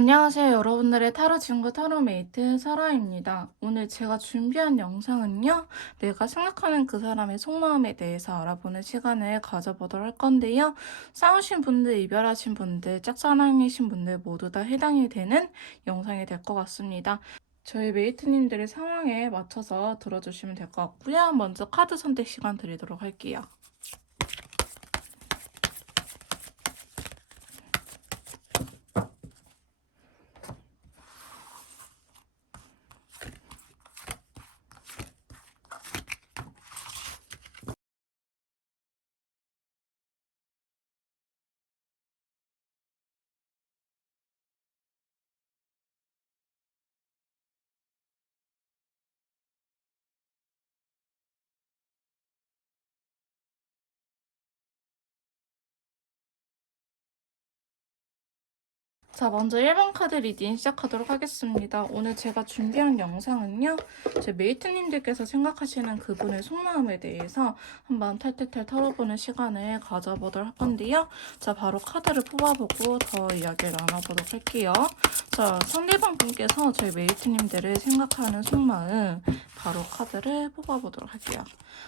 안녕하세요. 여러분들의 타로 친구 타로메이트 설아입니다. 오늘 제가 준비한 영상은요. 내가 생각하는 그 사람의 속마음에 대해서 알아보는 시간을 가져보도록 할 건데요. 싸우신 분들, 이별하신 분들, 짝사랑이신 분들 모두 다 해당이 되는 영상이 될 것 같습니다. 저희 메이트님들의 상황에 맞춰서 들어주시면 될 것 같고요. 먼저 카드 선택 시간 드리도록 할게요. 자, 먼저 1번 카드 리딩 시작하도록 하겠습니다. 오늘 제가 준비한 영상은요. 제 메이트님들께서 생각하시는 그분의 속마음에 대해서 한번 탈탈탈 털어보는 시간을 가져보도록 할 건데요. 자, 바로 카드를 뽑아보고 더 이야기를 나눠보도록 할게요. 자, 상대방 분께서 저희 메이트님들을 생각하는 속마음 바로 카드를 뽑아보도록 할게요.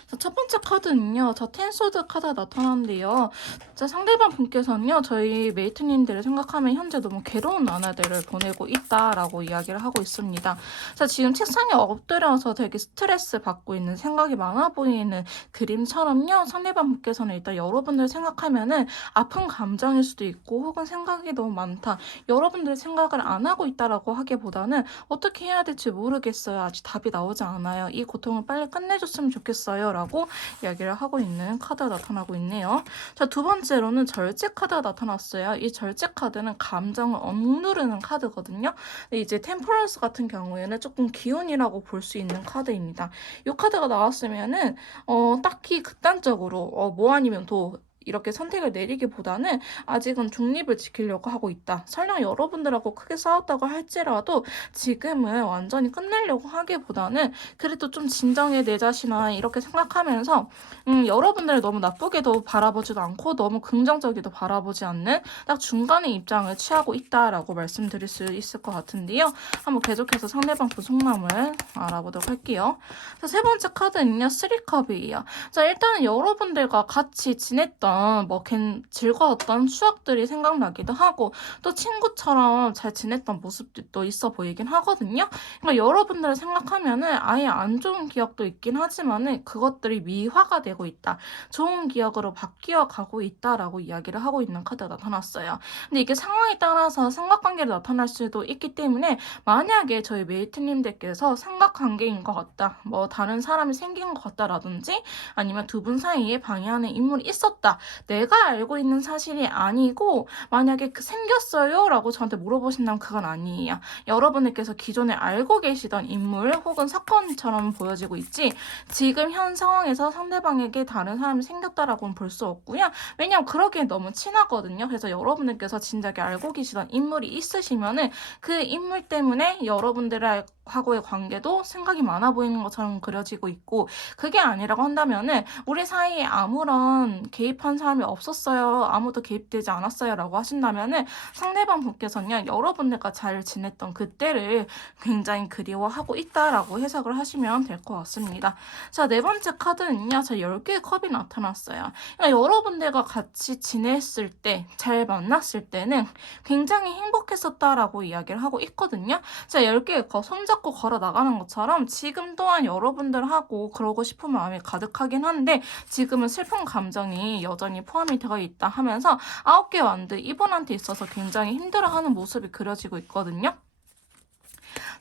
자, 첫 번째 카드는요. 자, 텐소드 카드가 나타났는데요. 자, 상대방 분께서는요. 저희 메이트님들을 생각하면 현재 너무 괴로운 나날들을 보내고 있다라고 이야기를 하고 있습니다. 자, 지금 책상에 엎드려서 되게 스트레스 받고 있는 생각이 많아 보이는 그림처럼요. 상대방 분께서는 일단 여러분들 생각하면은 아픈 감정일 수도 있고 혹은 생각이 너무 많다. 여러분들 생각을 안 하고 있다라고 하기보다는 어떻게 해야 될지 모르겠어요. 아직 답이 나오지 않아요. 이 고통을 빨리 끝내줬으면 좋겠어요. 라고 이야기를 하고 있는 카드가 나타나고 있네요. 자, 두 번째로는 절제 카드가 나타났어요. 이 절제 카드는 감정을 억누르는 카드거든요. 근데 이제 템퍼런스 같은 경우에는 조금 기운이라고 볼 수 있는 카드입니다. 이 카드가 나왔으면은 딱히 극단적으로 뭐 아니면 도 이렇게 선택을 내리기보다는 아직은 중립을 지키려고 하고 있다. 설령 여러분들하고 크게 싸웠다고 할지라도 지금은 완전히 끝내려고 하기보다는 그래도 좀 진정해 내 자신아 이렇게 생각하면서 여러분들을 너무 나쁘게도 바라보지도 않고 너무 긍정적이도 바라보지 않는 딱 중간의 입장을 취하고 있다라고 말씀드릴 수 있을 것 같은데요. 한번 계속해서 상대방 그 속마음을 알아보도록 할게요. 자, 세 번째 카드는요. 쓰리컵이에요. 자, 일단은 여러분들과 같이 지냈던 즐거웠던 추억들이 생각나기도 하고 또 친구처럼 잘 지냈던 모습도 있어 보이긴 하거든요. 그러니까 여러분들을 생각하면은 아예 안 좋은 기억도 있긴 하지만은 그것들이 미화가 되고 있다. 좋은 기억으로 바뀌어 가고 있다라고 이야기를 하고 있는 카드가 나타났어요. 근데 이게 상황에 따라서 삼각관계로 나타날 수도 있기 때문에 만약에 저희 메이트님들께서 삼각관계인 것 같다. 뭐 다른 사람이 생긴 것 같다라든지 아니면 두 분 사이에 방해하는 인물이 있었다. 내가 알고 있는 사실이 아니고 만약에 생겼어요? 라고 저한테 물어보신다면 그건 아니에요. 여러분들께서 기존에 알고 계시던 인물 혹은 사건처럼 보여지고 있지 지금 현 상황에서 상대방에게 다른 사람이 생겼다라고는 볼 수 없고요. 왜냐하면 그러기엔 너무 친하거든요. 그래서 여러분들께서 진작에 알고 계시던 인물이 있으시면은 그 인물 때문에 여러분들하고의 관계도 생각이 많아 보이는 것처럼 그려지고 있고 그게 아니라고 한다면은 우리 사이에 아무런 개입한 사람이 없었어요. 아무도 개입되지 않았어요. 라고 하신다면은 상대방 분께서는 여러분들과 잘 지냈던 그때를 굉장히 그리워하고 있다라고 해석을 하시면 될 것 같습니다. 자, 네 번째 카드는요. 자, 10개의 컵이 나타났어요. 그러니까 여러분들과 같이 지냈을 때, 잘 만났을 때는 굉장히 행복했었다라고 이야기를 하고 있거든요. 자, 10개의 컵 손잡고 걸어 나가는 것처럼 지금 또한 여러분들하고 그러고 싶은 마음이 가득하긴 한데 지금은 슬픈 감정이 여전히 포함이 되어 있다 하면서 9개 완드 이분한테 있어서 굉장히 힘들어하는 모습이 그려지고 있거든요.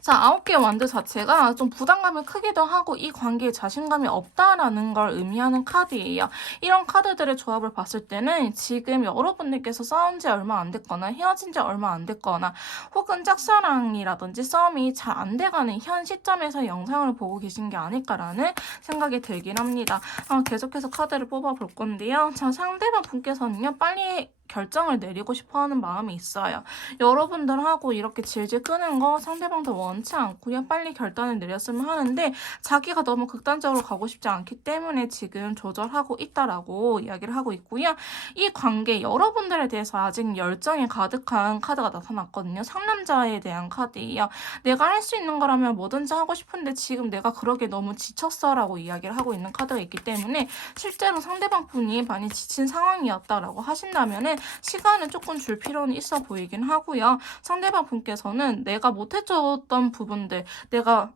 자, 9개 완드 자체가 좀 부담감이 크기도 하고 이 관계에 자신감이 없다라는 걸 의미하는 카드예요. 이런 카드들의 조합을 봤을 때는 지금 여러분들께서 싸운 지 얼마 안 됐거나 헤어진 지 얼마 안 됐거나 혹은 짝사랑이라든지 싸움이 잘 안 돼가는 현 시점에서 영상을 보고 계신 게 아닐까라는 생각이 들긴 합니다. 계속해서 카드를 뽑아볼 건데요. 자, 상대방 분께서는요. 빨리 결정을 내리고 싶어하는 마음이 있어요. 여러분들하고 이렇게 질질 끄는 거 상대방도 원치 않고요. 빨리 결단을 내렸으면 하는데 자기가 너무 극단적으로 가고 싶지 않기 때문에 지금 조절하고 있다라고 이야기를 하고 있고요. 이 관계 여러분들에 대해서 아직 열정이 가득한 카드가 나타났거든요. 상남자에 대한 카드예요. 내가 할 수 있는 거라면 뭐든지 하고 싶은데 지금 내가 그러게 너무 지쳤어라고 이야기를 하고 있는 카드가 있기 때문에 실제로 상대방 분이 많이 지친 상황이었다라고 하신다면은 시간을 조금 줄 필요는 있어 보이긴 하고요. 상대방 분께서는 내가 못해줬던 부분들, 내가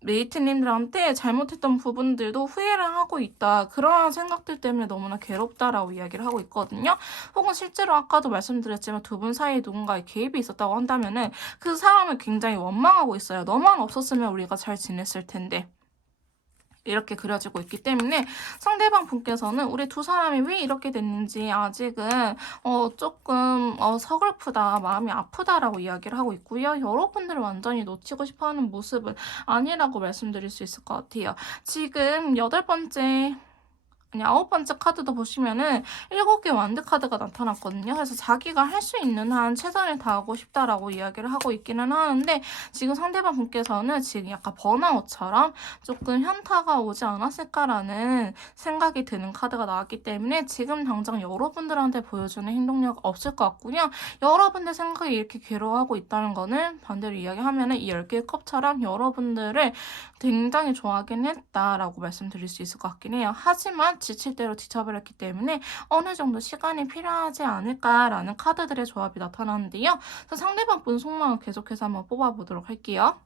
메이트님들한테 잘못했던 부분들도 후회를 하고 있다. 그러한 생각들 때문에 너무나 괴롭다라고 이야기를 하고 있거든요. 혹은 실제로 아까도 말씀드렸지만 두 분 사이에 누군가의 개입이 있었다고 한다면은 그 사람을 굉장히 원망하고 있어요. 너만 없었으면 우리가 잘 지냈을 텐데. 이렇게 그려지고 있기 때문에 상대방 분께서는 우리 두 사람이 왜 이렇게 됐는지 아직은 조금 서글프다, 마음이 아프다라고 이야기를 하고 있고요. 여러분들을 완전히 놓치고 싶어하는 모습은 아니라고 말씀드릴 수 있을 것 같아요. 지금 9번째 카드도 보시면은 7개 완드 카드가 나타났거든요. 그래서 자기가 할 수 있는 한 최선을 다하고 싶다라고 이야기를 하고 있기는 하는데 지금 상대방 분께서는 지금 약간 번아웃처럼 조금 현타가 오지 않았을까라는 생각이 드는 카드가 나왔기 때문에 지금 당장 여러분들한테 보여주는 행동력 없을 것 같고요. 여러분들 생각이 이렇게 괴로워하고 있다는 거는 반대로 이야기하면은 이 10개의 컵처럼 여러분들을 굉장히 좋아하긴 했다라고 말씀드릴 수 있을 것 같긴 해요. 하지만 지칠 대로 지쳐버렸기 때문에 어느 정도 시간이 필요하지 않을까라는 카드들의 조합이 나타나는데요. 상대방 분 속마음 계속해서 한번 뽑아보도록 할게요.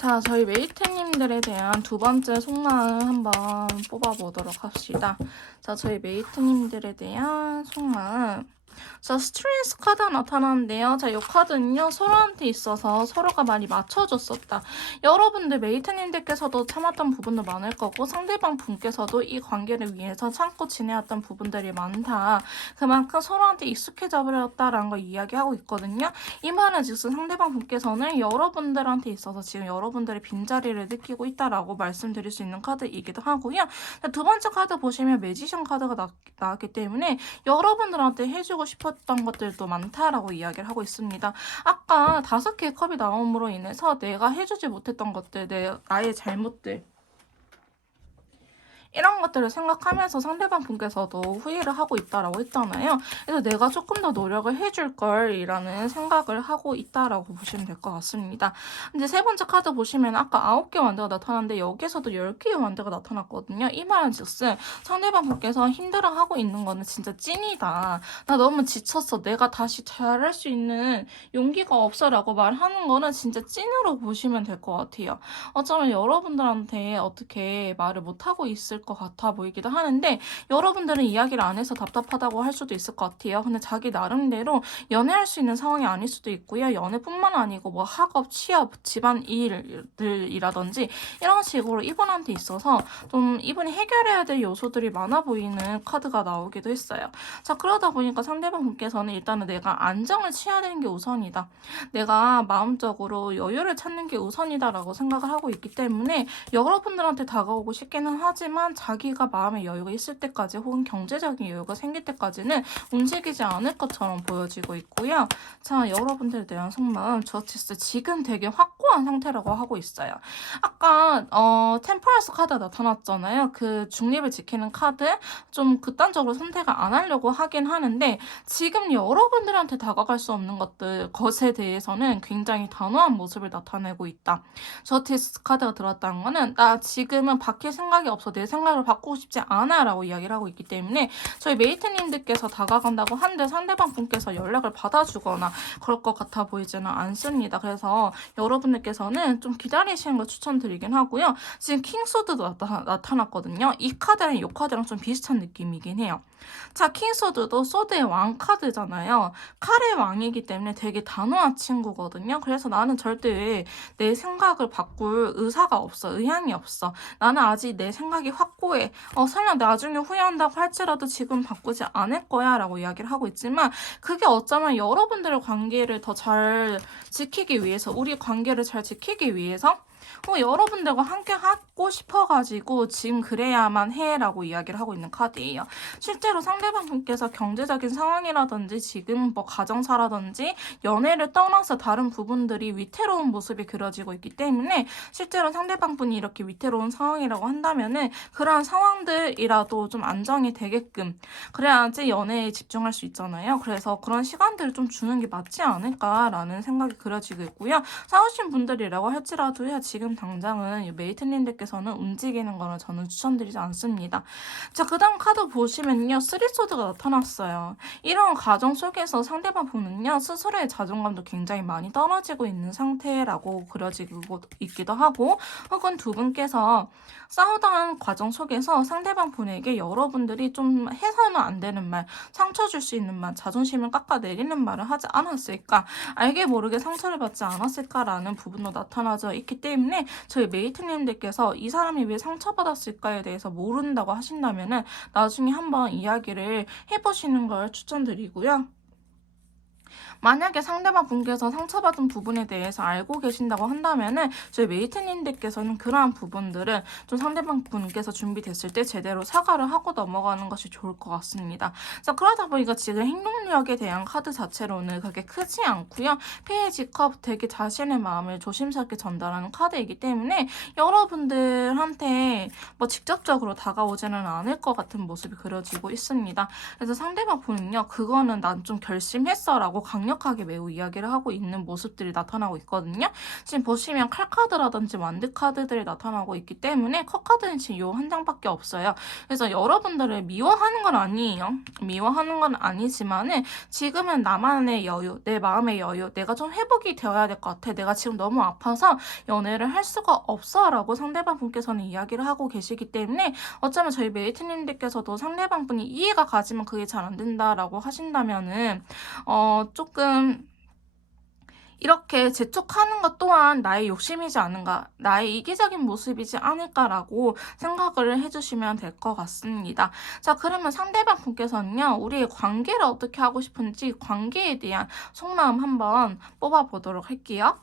자, 저희 메이트님들에 대한 두 번째 속마음 한번 뽑아보도록 합시다. 자, 저희 메이트님들에 대한 속마음. 자, 스트레스 카드가 나타나는데요. 자, 이 카드는요, 서로한테 있어서 서로가 많이 맞춰줬었다. 여러분들 메이트님들께서도 참았던 부분도 많을 거고 상대방 분께서도 이 관계를 위해서 참고 지내왔던 부분들이 많다. 그만큼 서로한테 익숙해져 버렸다라는 걸 이야기하고 있거든요. 이 말은 즉슨 상대방 분께서는 여러분들한테 있어서 지금 여러분들의 빈자리를 느끼고 있다라고 말씀드릴 수 있는 카드이기도 하고요. 자, 두 번째 카드 보시면 매지션 카드가 나왔기 때문에 여러분들한테 해주고 싶었던 것들도 많다라고 이야기를 하고 있습니다. 아까 5개의 컵이 나옴으로 인해서 내가 해주지 못했던 것들, 나의 잘못들 이런 것들을 생각하면서 상대방 분께서도 후회를 하고 있다라고 했잖아요. 그래서 내가 조금 더 노력을 해줄 걸이라는 생각을 하고 있다라고 보시면 될 것 같습니다. 이제 세 번째 카드 보시면 아까 9개 완드가 나타났는데 여기서도 10개의 완드가 나타났거든요. 이 말은 즉슨 상대방 분께서 힘들어하고 있는 거는 진짜 찐이다. 나 너무 지쳤어. 내가 다시 잘할 수 있는 용기가 없어라고 말하는 거는 진짜 찐으로 보시면 될 것 같아요. 어쩌면 여러분들한테 어떻게 말을 못하고 있을 것 같아 보이기도 하는데 여러분들은 이야기를 안 해서 답답하다고 할 수도 있을 것 같아요. 근데 자기 나름대로 연애할 수 있는 상황이 아닐 수도 있고요. 연애뿐만 아니고 뭐 학업, 취업, 집안 일들이라든지 이런 식으로 이분한테 있어서 좀 이분이 해결해야 될 요소들이 많아 보이는 카드가 나오기도 했어요. 자, 그러다 보니까 상대방 분께서는 일단은 내가 안정을 취해야 되는 게 우선이다. 내가 마음적으로 여유를 찾는 게 우선이다라고 생각을 하고 있기 때문에 여러분들한테 다가오고 싶기는 하지만 자기가 마음의 여유가 있을 때까지 혹은 경제적인 여유가 생길 때까지는 움직이지 않을 것처럼 보여지고 있고요. 자, 여러분들에 대한 속마음 저스티스 지금 되게 확고한 상태라고 하고 있어요. 아까 템퍼런스 카드 나타났잖아요. 그 중립을 지키는 카드 좀 극단적으로 선택을 안 하려고 하긴 하는데 지금 여러분들한테 다가갈 수 없는 것에 대해서는 굉장히 단호한 모습을 나타내고 있다. 저스티스 카드가 들어왔다는 거는 나 지금은 바뀔 생각이 없어. 내 생각을 바꾸고 싶지 않아 라고 이야기를 하고 있기 때문에 저희 메이트님들께서 다가간다고 한데 상대방 분께서 연락을 받아주거나 그럴 것 같아 보이지는 않습니다. 그래서 여러분들께서는 좀 기다리시는 걸 추천드리긴 하고요. 지금 킹소드도 나타났거든요. 이 카드랑 이 카드랑 좀 비슷한 느낌이긴 해요. 자, 킹소드도 소드의 왕 카드잖아요. 칼의 왕이기 때문에 되게 단호한 친구거든요. 그래서 나는 절대 내 생각을 바꿀 의사가 없어. 의향이 없어. 나는 아직 내 생각이 확고해. 설령 나중에 후회한다고 할지라도 지금 바꾸지 않을 거야 라고 이야기를 하고 있지만 그게 어쩌면 여러분들의 관계를 더 잘 지키기 위해서 우리 관계를 잘 지키기 위해서 여러분들과 함께 하고 싶어가지고 지금 그래야만 해라고 이야기를 하고 있는 카드예요. 실제로 상대방 분께서 경제적인 상황이라든지 지금 뭐 가정사라든지 연애를 떠나서 다른 부분들이 위태로운 모습이 그려지고 있기 때문에 실제로 상대방 분이 이렇게 위태로운 상황이라고 한다면은 그러한 상황들이라도 좀 안정이 되게끔 그래야지 연애에 집중할 수 있잖아요. 그래서 그런 시간들을 좀 주는 게 맞지 않을까라는 생각이 그려지고 있고요. 싸우신 분들이라고 할지라도요. 지금 당장은 메이트님들께서는 움직이는 거는 저는 추천드리지 않습니다. 자, 그 다음 카드 보시면요. 쓰리소드가 나타났어요. 이런 과정 속에서 상대방 분은요. 스스로의 자존감도 굉장히 많이 떨어지고 있는 상태라고 그려지고 있기도 하고 혹은 두 분께서 싸우던 과정 속에서 상대방 분에게 여러분들이 좀 해서는 안 되는 말, 상처 줄 수 있는 말, 자존심을 깎아내리는 말을 하지 않았을까? 알게 모르게 상처를 받지 않았을까라는 부분도 나타나져 있기 때문에 저희 메이트님들께서 이 사람이 왜 상처받았을까에 대해서 모른다고 하신다면은 나중에 한번 이야기를 해보시는 걸 추천드리고요. 만약에 상대방 분께서 상처받은 부분에 대해서 알고 계신다고 한다면은 저희 메이트님들께서는 그러한 부분들은 좀 상대방 분께서 준비됐을 때 제대로 사과를 하고 넘어가는 것이 좋을 것 같습니다. 자, 그러다 보니까 지금 행동력에 대한 카드 자체로는 그렇게 크지 않고요. 페이지 컵 되게 자신의 마음을 조심스럽게 전달하는 카드이기 때문에 여러분들한테 뭐 직접적으로 다가오지는 않을 것 같은 모습이 그려지고 있습니다. 그래서 상대방 분은요. 그거는 난 좀 결심했어 라고 강력하게 매우 이야기를 하고 있는 모습들이 나타나고 있거든요. 지금 보시면 칼카드라든지 완드카드들이 나타나고 있기 때문에 컵카드는 지금 요 한 장밖에 없어요. 그래서 여러분들을 미워하는 건 아니에요. 미워하는 건 아니지만은 지금은 나만의 여유, 내 마음의 여유, 내가 좀 회복이 되어야 될 것 같아. 내가 지금 너무 아파서 연애를 할 수가 없어 라고 상대방 분께서는 이야기를 하고 계시기 때문에 어쩌면 저희 메이트님들께서도 상대방 분이 이해가 가지만 그게 잘 안 된다라고 하신다면은 조금 이렇게 재촉하는 것 또한 나의 욕심이지 않은가, 나의 이기적인 모습이지 않을까라고 생각을 해주시면 될 것 같습니다. 자, 그러면 상대방 분께서는요, 우리의 관계를 어떻게 하고 싶은지 관계에 대한 속마음 한번 뽑아보도록 할게요.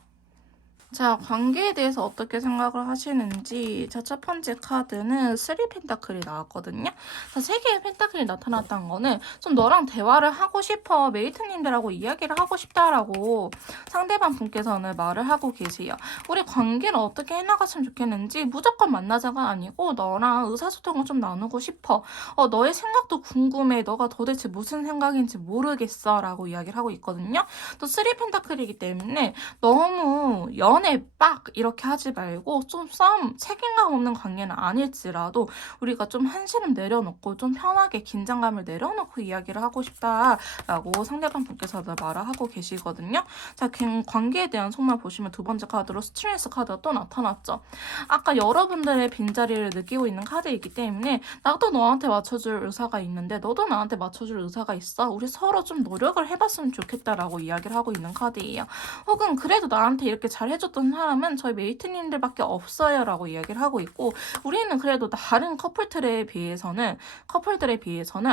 자, 관계에 대해서 어떻게 생각을 하시는지. 자, 첫 번째 카드는 3 펜타클이 나왔거든요. 자, 3개의 펜타클이 나타났다는 거는 좀 너랑 대화를 하고 싶어, 메이트님들하고 이야기를 하고 싶다라고 상대방 분께서는 말을 하고 계세요. 우리 관계를 어떻게 해나갔으면 좋겠는지 무조건 만나자가 아니고 너랑 의사소통을 좀 나누고 싶어. 너의 생각도 궁금해. 너가 도대체 무슨 생각인지 모르겠어 라고 이야기를 하고 있거든요. 또 3 펜타클이기 때문에 너무 연애 빡 이렇게 하지 말고 좀 싸움 책임감 없는 관계는 아닐지라도 우리가 좀 한시름 내려놓고 좀 편하게 긴장감을 내려놓고 이야기를 하고 싶다라고 상대방 분께서도 말을 하고 계시거든요. 자, 관계에 대한 속말 보시면 두 번째 카드로 스트레스 카드가 또 나타났죠. 아까 여러분들의 빈자리를 느끼고 있는 카드이기 때문에 나도 너한테 맞춰줄 의사가 있는데 너도 나한테 맞춰줄 의사가 있어. 우리 서로 좀 노력을 해봤으면 좋겠다라고 이야기를 하고 있는 카드예요. 혹은 그래도 나한테 이렇게 잘 해줬던 사람은 저희 메이트님들밖에 없어요 라고 이야기를 하고 있고 우리는 그래도 다른 커플들에 비해서는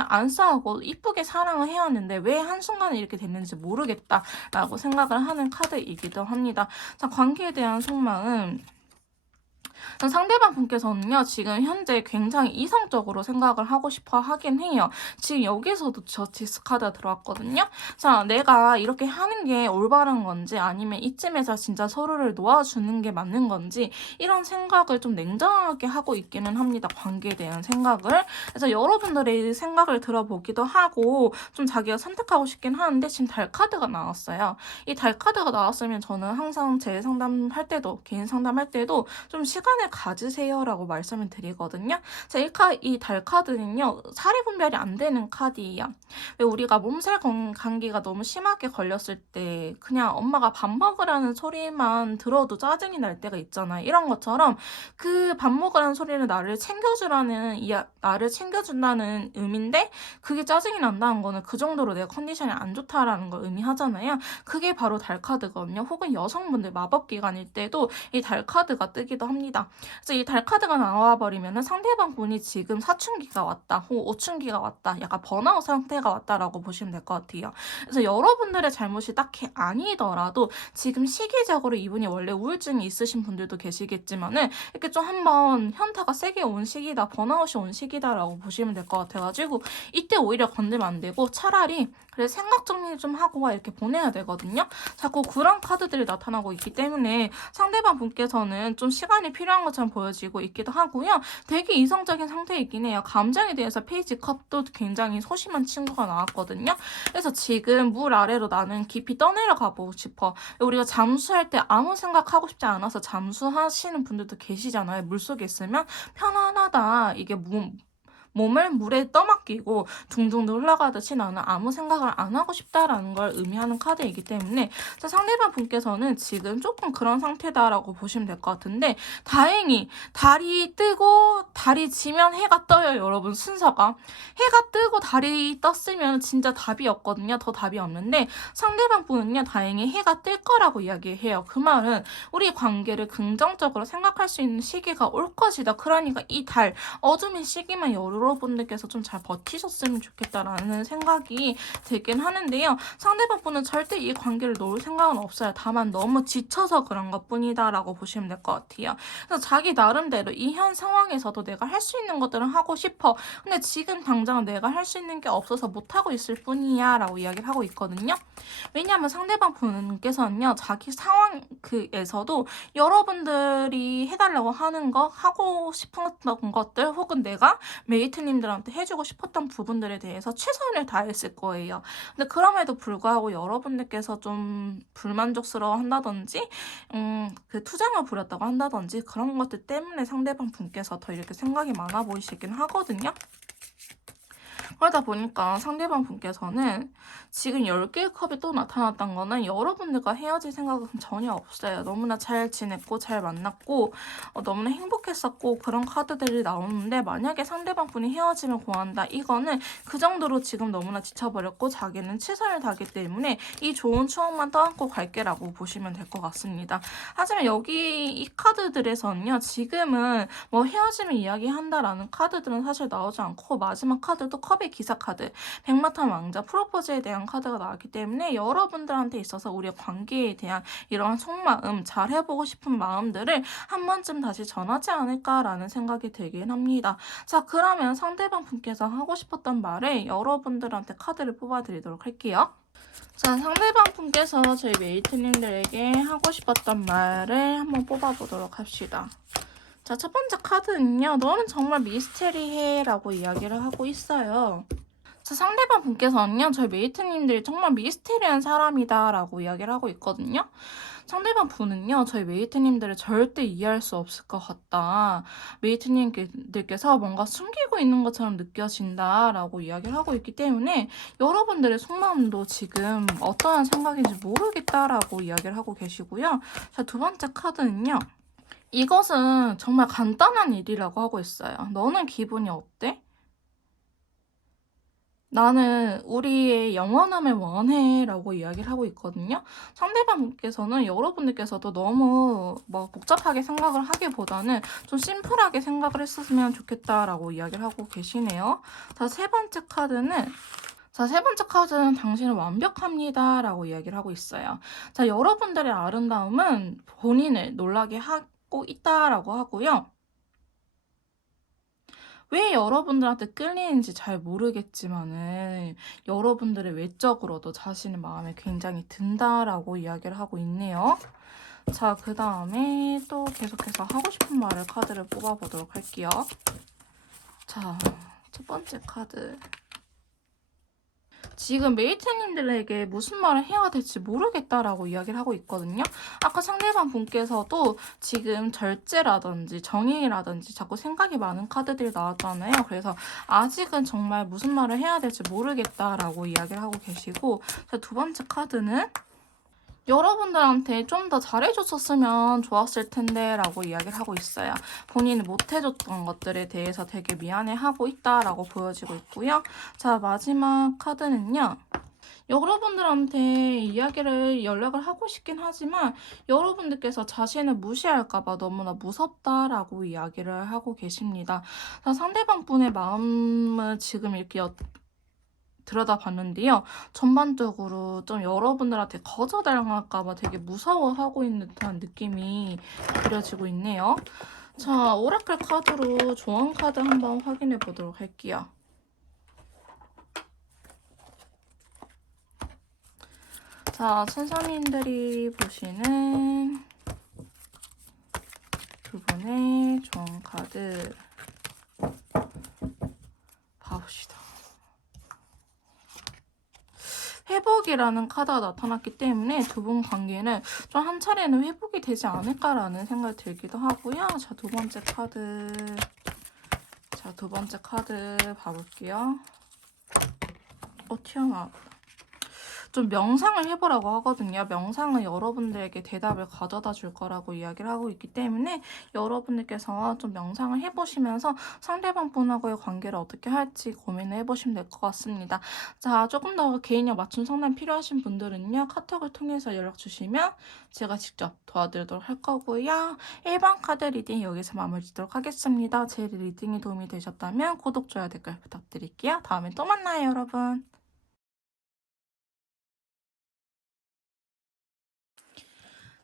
안 싸우고 이쁘게 사랑을 해왔는데 왜 한순간에 이렇게 됐는지 모르겠다 라고 생각을 하는 카드이기도 합니다. 자, 관계에 대한 속마음 상대방 분께서는요, 지금 현재 굉장히 이성적으로 생각을 하고 싶어 하긴 해요. 지금 여기서도 저스티스 카드가 들어왔거든요. 자, 내가 이렇게 하는 게 올바른 건지 아니면 이쯤에서 진짜 서로를 놓아주는 게 맞는 건지 이런 생각을 좀 냉정하게 하고 있기는 합니다. 관계에 대한 생각을. 그래서 여러분들의 생각을 들어보기도 하고 좀 자기가 선택하고 싶긴 하는데 지금 달 카드가 나왔어요. 이 달 카드가 나왔으면 저는 항상 제 상담할 때도 개인 상담할 때도 좀 시간을 가지세요라고 말씀을 드리거든요. 자, 이 달 카드는요. 사리 분별이 안 되는 카드예요. 왜 우리가 몸살 감기가 너무 심하게 걸렸을 때 그냥 엄마가 밥 먹으라는 소리만 들어도 짜증이 날 때가 있잖아요. 이런 것처럼 그 밥 먹으라는 소리는 나를 챙겨준다는 의미인데 그게 짜증이 난다는 거는 그 정도로 내 컨디션이 안 좋다라는 걸 의미하잖아요. 그게 바로 달 카드거든요. 혹은 여성분들 마법 기간일 때도 이 달 카드가 뜨기도 합니다. 겁니다. 그래서 이 달 카드가 나와버리면은 상대방 분이 지금 사춘기가 왔다, 혹은 오춘기가 왔다, 약간 번아웃 상태가 왔다라고 보시면 될 것 같아요. 그래서 여러분들의 잘못이 딱히 아니더라도 지금 시기적으로 이분이 원래 우울증이 있으신 분들도 계시겠지만은 이렇게 좀 한번 현타가 세게 온 시기다, 번아웃이 온 시기다라고 보시면 될 것 같아가지고 이때 오히려 건들면 안 되고 차라리 그래 생각 정리 좀 하고 와 이렇게 보내야 되거든요. 자꾸 그런 카드들이 나타나고 있기 때문에 상대방 분께서는 좀 시간이 필요한 것처럼 보여지고 있기도 하고요. 되게 이성적인 상태이긴 해요. 감정에 대해서 페이지 컵도 굉장히 소심한 친구가 나왔거든요. 그래서 지금 물 아래로 나는 깊이 떠내려가 보고 싶어. 우리가 잠수할 때 아무 생각하고 싶지 않아서 잠수하시는 분들도 계시잖아요. 물속에 있으면 편안하다. 이게 몸을 물에 떠맡기고 둥둥 흘러가듯이 나는 아무 생각을 안 하고 싶다라는 걸 의미하는 카드이기 때문에 상대방 분께서는 지금 조금 그런 상태다라고 보시면 될 것 같은데 다행히 달이 뜨고 달이 지면 해가 떠요. 여러분 순서가 해가 뜨고 달이 떴으면 진짜 답이 없거든요. 더 답이 없는데 상대방 분은요 다행히 해가 뜰 거라고 이야기해요. 그 말은 우리 관계를 긍정적으로 생각할 수 있는 시기가 올 것이다. 그러니까 이 달 어둠의 시기만 여러분들께서 좀 잘 버티셨으면 좋겠다라는 생각이 들긴 하는데요. 상대방 분은 절대 이 관계를 놓을 생각은 없어요. 다만 너무 지쳐서 그런 것뿐이다 라고 보시면 될 것 같아요. 그래서 자기 나름대로 이 현 상황에서도 내가 할 수 있는 것들은 하고 싶어. 근데 지금 당장 내가 할 수 있는 게 없어서 못하고 있을 뿐이야 라고 이야기를 하고 있거든요. 왜냐하면 상대방 분께서는요. 자기 상황에서도 여러분들이 해달라고 하는 거, 하고 싶었던 것들 혹은 내가 메이트님들한테 해주고 싶었던 부분들에 대해서 최선을 다했을 거예요. 근데 그럼에도 불구하고 여러분들께서 좀 불만족스러워 한다든지 그 투정을 부렸다고 한다든지 그런 것들 때문에 상대방 분께서 더 이렇게 생각이 많아 보이시긴 하거든요. 그러다 보니까 상대방 분께서는 지금 10개의 컵이 또 나타났던 거는 여러분들과 헤어질 생각은 전혀 없어요. 너무나 잘 지냈고 잘 만났고 너무나 행복했었고 그런 카드들이 나오는데 만약에 상대방 분이 헤어짐을 고한다. 이거는 그 정도로 지금 너무나 지쳐버렸고 자기는 최선을 다하기 때문에 이 좋은 추억만 떠안고 갈게라고 보시면 될 것 같습니다. 하지만 여기 이 카드들에서는요. 지금은 뭐 헤어짐을 이야기한다라는 카드들은 사실 나오지 않고 마지막 카드도 컵의 기사 카드, 백마탄 왕자, 프로포즈에 대한 카드가 나왔기 때문에 여러분들한테 있어서 우리의 관계에 대한 이러한 속마음, 잘해보고 싶은 마음들을 한 번쯤 다시 전하지 않을까라는 생각이 들긴 합니다. 자, 그러면 상대방 분께서 하고 싶었던 말을 여러분들한테 카드를 뽑아드리도록 할게요. 자, 상대방 분께서 저희 메이트님들에게 하고 싶었던 말을 한번 뽑아보도록 합시다. 자, 첫 번째 카드는요. 너는 정말 미스테리해 라고 이야기를 하고 있어요. 자, 상대방 분께서는요. 저희 메이트님들이 정말 미스테리한 사람이다 라고 이야기를 하고 있거든요. 상대방 분은요. 저희 메이트님들을 절대 이해할 수 없을 것 같다. 메이트님들께서 뭔가 숨기고 있는 것처럼 느껴진다 라고 이야기를 하고 있기 때문에 여러분들의 속마음도 지금 어떠한 생각인지 모르겠다라고 이야기를 하고 계시고요. 자, 두 번째 카드는요. 이것은 정말 간단한 일이라고 하고 있어요. 너는 기분이 어때? 나는 우리의 영원함을 원해 라고 이야기를 하고 있거든요. 상대방분께서는 여러분들께서도 너무 뭐 복잡하게 생각을 하기보다는 좀 심플하게 생각을 했었으면 좋겠다라고 이야기를 하고 계시네요. 자, 세 번째 카드는 당신은 완벽합니다 라고 이야기를 하고 있어요. 자, 여러분들의 아름다움은 본인을 놀라게 하고 있다라고 하고요. 왜 여러분들한테 끌리는지 잘 모르겠지만은 여러분들의 외적으로도 자신의 마음에 굉장히 든다라고 이야기를 하고 있네요. 자, 그 다음에 또 계속해서 하고 싶은 말을 카드를 뽑아보도록 할게요. 자, 첫 번째 카드. 지금 메이트님들에게 무슨 말을 해야 될지 모르겠다라고 이야기를 하고 있거든요. 아까 상대방 분께서도 지금 절제라든지 정의라든지 자꾸 생각이 많은 카드들이 나왔잖아요. 그래서 아직은 정말 무슨 말을 해야 될지 모르겠다라고 이야기를 하고 계시고, 자, 두 번째 카드는 여러분들한테 좀 더 잘해줬었으면 좋았을 텐데 라고 이야기를 하고 있어요. 본인이 못해줬던 것들에 대해서 되게 미안해하고 있다라고 보여지고 있고요. 자, 마지막 카드는요. 여러분들한테 이야기를 연락을 하고 싶긴 하지만 여러분들께서 자신을 무시할까 봐 너무나 무섭다라고 이야기를 하고 계십니다. 자, 상대방 분의 마음을 지금 이렇게 들여다봤는데요. 전반적으로 좀 여러분들한테 거절당할까 봐 되게 무서워하고 있는 듯한 느낌이 그려지고 있네요. 자, 오라클 카드로 조언 카드 한번 확인해 보도록 할게요. 자, 천사님들이 보시는 두 분의 조언 카드 봐봅시다. 회복이라는 카드가 나타났기 때문에 두 분 관계는 좀 한 차례는 회복이 되지 않을까라는 생각이 들기도 하고요. 자, 두 번째 카드. 자, 두 번째 카드 봐볼게요. 튀어나왔다. 좀 명상을 해보라고 하거든요. 명상은 여러분들에게 대답을 가져다 줄 거라고 이야기를 하고 있기 때문에 여러분들께서 좀 명상을 해보시면서 상대방 분하고의 관계를 어떻게 할지 고민을 해보시면 될 것 같습니다. 자, 조금 더 개인력 맞춤 상담 필요하신 분들은요. 카톡을 통해서 연락 주시면 제가 직접 도와드리도록 할 거고요. 1번 카드 리딩 여기서 마무리 짓도록 하겠습니다. 제 리딩이 도움이 되셨다면 구독, 좋아요, 댓글 부탁드릴게요. 다음에 또 만나요, 여러분.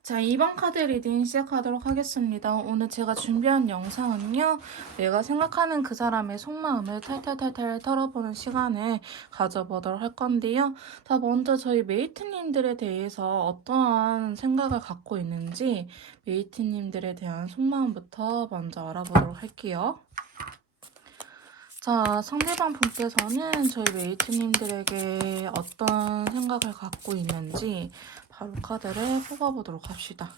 자, 2번 카드 리딩 시작하도록 하겠습니다. 오늘 제가 준비한 영상은요, 내가 생각하는 그 사람의 속마음을 탈탈탈탈 털어보는 시간을 가져보도록 할 건데요. 자, 먼저 저희 메이트님들에 대해서 어떠한 생각을 갖고 있는지 메이트님들에 대한 속마음부터 먼저 알아보도록 할게요. 자, 상대방 분께서는 저희 메이트님들에게 어떤 생각을 갖고 있는지 바로 카드를 뽑아보도록 합시다.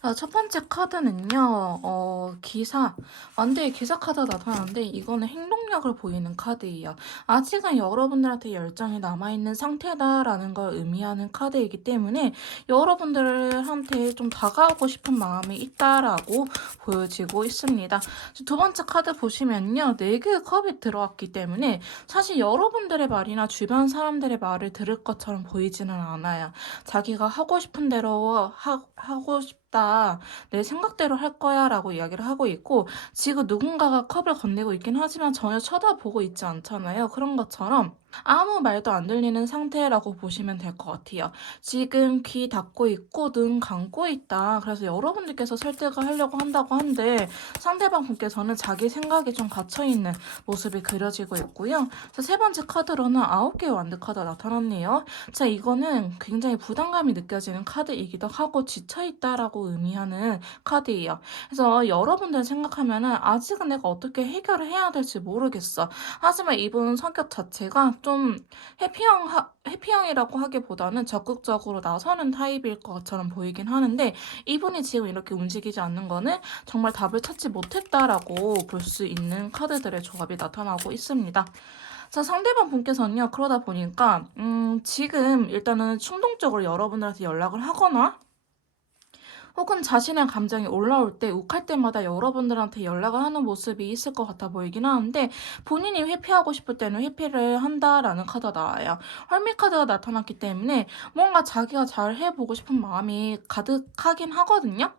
자, 첫 번째 카드는요, 기사. 완대의 기사 카드가 나타나는데 이거는 행동력을 보이는 카드예요. 아직은 여러분들한테 열정이 남아있는 상태다라는 걸 의미하는 카드이기 때문에 여러분들한테 좀 다가오고 싶은 마음이 있다라고 보여지고 있습니다. 두 번째 카드 보시면요, 4개의 컵이 들어왔기 때문에 사실 여러분들의 말이나 주변 사람들의 말을 들을 것처럼 보이지는 않아요. 자기가 하고 싶은 대로 하고 싶다. 내 생각대로 할 거야 라고 이야기를 하고 있고 지금 누군가가 컵을 건네고 있긴 하지만 전혀 쳐다보고 있지 않잖아요. 그런 것처럼 아무 말도 안 들리는 상태라고 보시면 될 것 같아요. 지금 귀 닫고 있고 눈 감고 있다. 그래서 여러분들께서 설득을 하려고 한다고 한데 상대방 분께서는 자기 생각이 좀 갇혀있는 모습이 그려지고 있고요. 자, 세 번째 카드로는 9개의 완드 카드가 나타났네요. 자, 이거는 굉장히 부담감이 느껴지는 카드이기도 하고 지쳐있다라고 의미하는 카드예요. 그래서 여러분들 생각하면은 아직은 내가 어떻게 해결을 해야 될지 모르겠어. 하지만 이분 성격 자체가 좀 해피형이라고 하기보다는 적극적으로 나서는 타입일 것처럼 보이긴 하는데 이분이 지금 이렇게 움직이지 않는 거는 정말 답을 찾지 못했다라고 볼 수 있는 카드들의 조합이 나타나고 있습니다. 자, 상대방 분께서는요, 그러다 보니까 지금 일단은 충동적으로 여러분들한테 연락을 하거나 혹은 자신의 감정이 올라올 때 욱할 때마다 여러분들한테 연락을 하는 모습이 있을 것 같아 보이긴 하는데 본인이 회피하고 싶을 때는 회피를 한다라는 카드가 나와요. 헐미 카드가 나타났기 때문에 뭔가 자기가 잘 해보고 싶은 마음이 가득하긴 하거든요.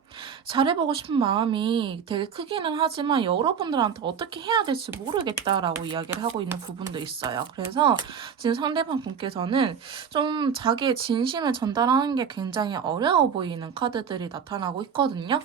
잘해보고 싶은 마음이 되게 크기는 하지만 여러분들한테 어떻게 해야 될지 모르겠다라고 이야기를 하고 있는 부분도 있어요. 그래서 지금 상대방 분께서는 좀 자기의 진심을 전달하는 게 굉장히 어려워 보이는 카드들이 나타나고 있거든요.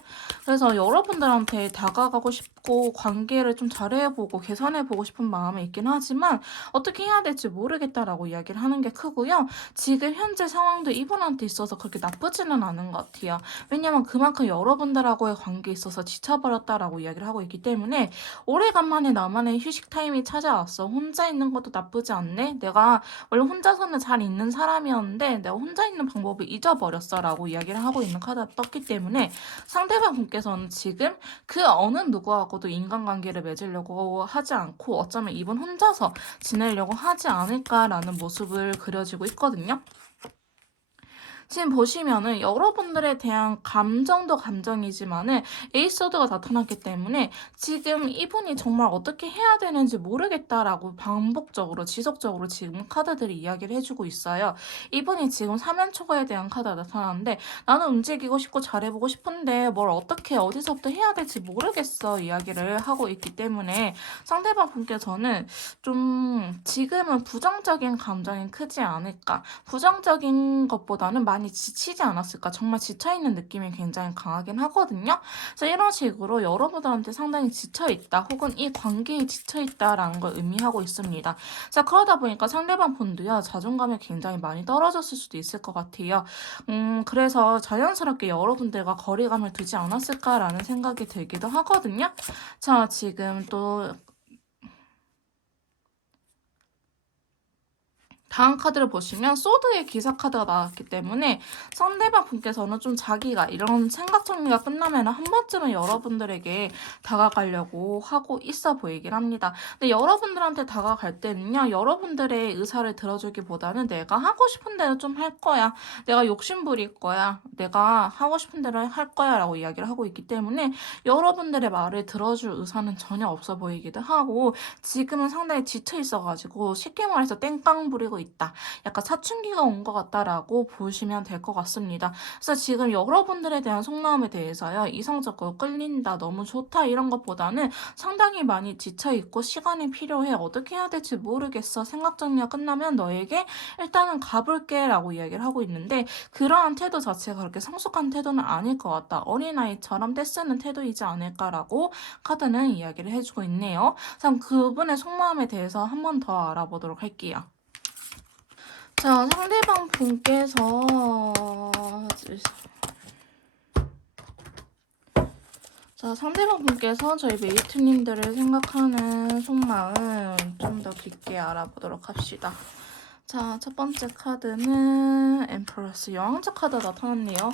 그래서 여러분들한테 다가가고 싶고 관계를 좀 잘해보고 개선해보고 싶은 마음이 있긴 하지만 어떻게 해야 될지 모르겠다라고 이야기를 하는 게 크고요. 지금 현재 상황도 이분한테 있어서 그렇게 나쁘지는 않은 것 같아요. 왜냐면 그만큼 여러분들하고의 관계에 있어서 지쳐버렸다라고 이야기를 하고 있기 때문에 오래간만에 나만의 휴식 타임이 찾아왔어. 혼자 있는 것도 나쁘지 않네. 내가 원래 혼자서는 잘 있는 사람이었는데 내가 혼자 있는 방법을 잊어버렸어 라고 이야기를 하고 있는 카드가 떴기 때문에 상대방 분께서는 지금 그 어느 누구하고도 인간관계를 맺으려고 하지 않고 어쩌면 이분 혼자서 지내려고 하지 않을까라는 모습을 그려지고 있거든요. 지금 보시면은 여러분들에 대한 감정도 감정이지만은 에이스워드가 나타났기 때문에 지금 이분이 정말 어떻게 해야 되는지 모르겠다라고 반복적으로 지속적으로 지금 카드들이 이야기를 해주고 있어요. 이분이 지금 사면초가에 대한 카드가 나타나는데 나는 움직이고 싶고 잘해보고 싶은데 뭘 어떻게 어디서부터 해야 될지 모르겠어 이야기를 하고 있기 때문에 상대방 분께서는 좀 지금은 부정적인 감정이 크지 않을까. 부정적인 것보다는 많이 지치지 않았을까. 정말 지쳐있는 느낌이 굉장히 강하긴 하거든요. 그래서 이런 식으로 여러분들한테 상당히 지쳐있다 혹은 이 관계에 지쳐있다라는 걸 의미하고 있습니다. 자, 그러다 보니까 상대방 분도요. 자존감이 굉장히 많이 떨어졌을 수도 있을 것 같아요. 그래서 자연스럽게 여러분들과 거리감을 두지 않았을까라는 생각이 들기도 하거든요. 자, 지금 또 다음 카드를 보시면 소드의 기사 카드가 나왔기 때문에 상대방 분께서는 좀 자기가 이런 생각 정리가 끝나면 한 번쯤은 여러분들에게 다가가려고 하고 있어 보이긴 합니다. 근데 여러분들한테 다가갈 때는요. 여러분들의 의사를 들어주기보다는 내가 하고 싶은 대로 좀 할 거야. 내가 욕심 부릴 거야. 내가 하고 싶은 대로 할 거야 라고 이야기를 하고 있기 때문에 여러분들의 말을 들어줄 의사는 전혀 없어 보이기도 하고 지금은 상당히 지쳐 있어가지고 쉽게 말해서 땡깡 부리고 있다. 약간 사춘기가 온 것 같다라고 보시면 될 것 같습니다. 그래서 지금 여러분들에 대한 속마음에 대해서요. 이성적으로 끌린다, 너무 좋다 이런 것보다는 상당히 많이 지쳐 있고 시간이 필요해. 어떻게 해야 될지 모르겠어. 생각 정리가 끝나면 너에게 일단은 가볼게 라고 이야기를 하고 있는데 그러한 태도 자체가 그렇게 성숙한 태도는 아닐 것 같다. 어린아이처럼 떼쓰는 태도이지 않을까라고 카드는 이야기를 해주고 있네요. 참 그분의 속마음에 대해서 한 번 더 알아보도록 할게요. 자, 상대방 분께서 저희 메이트님들을 생각하는 속마음 좀 더 깊게 알아보도록 합시다. 자, 첫 번째 카드는 엠프러스 여왕자 카드가 나타났네요.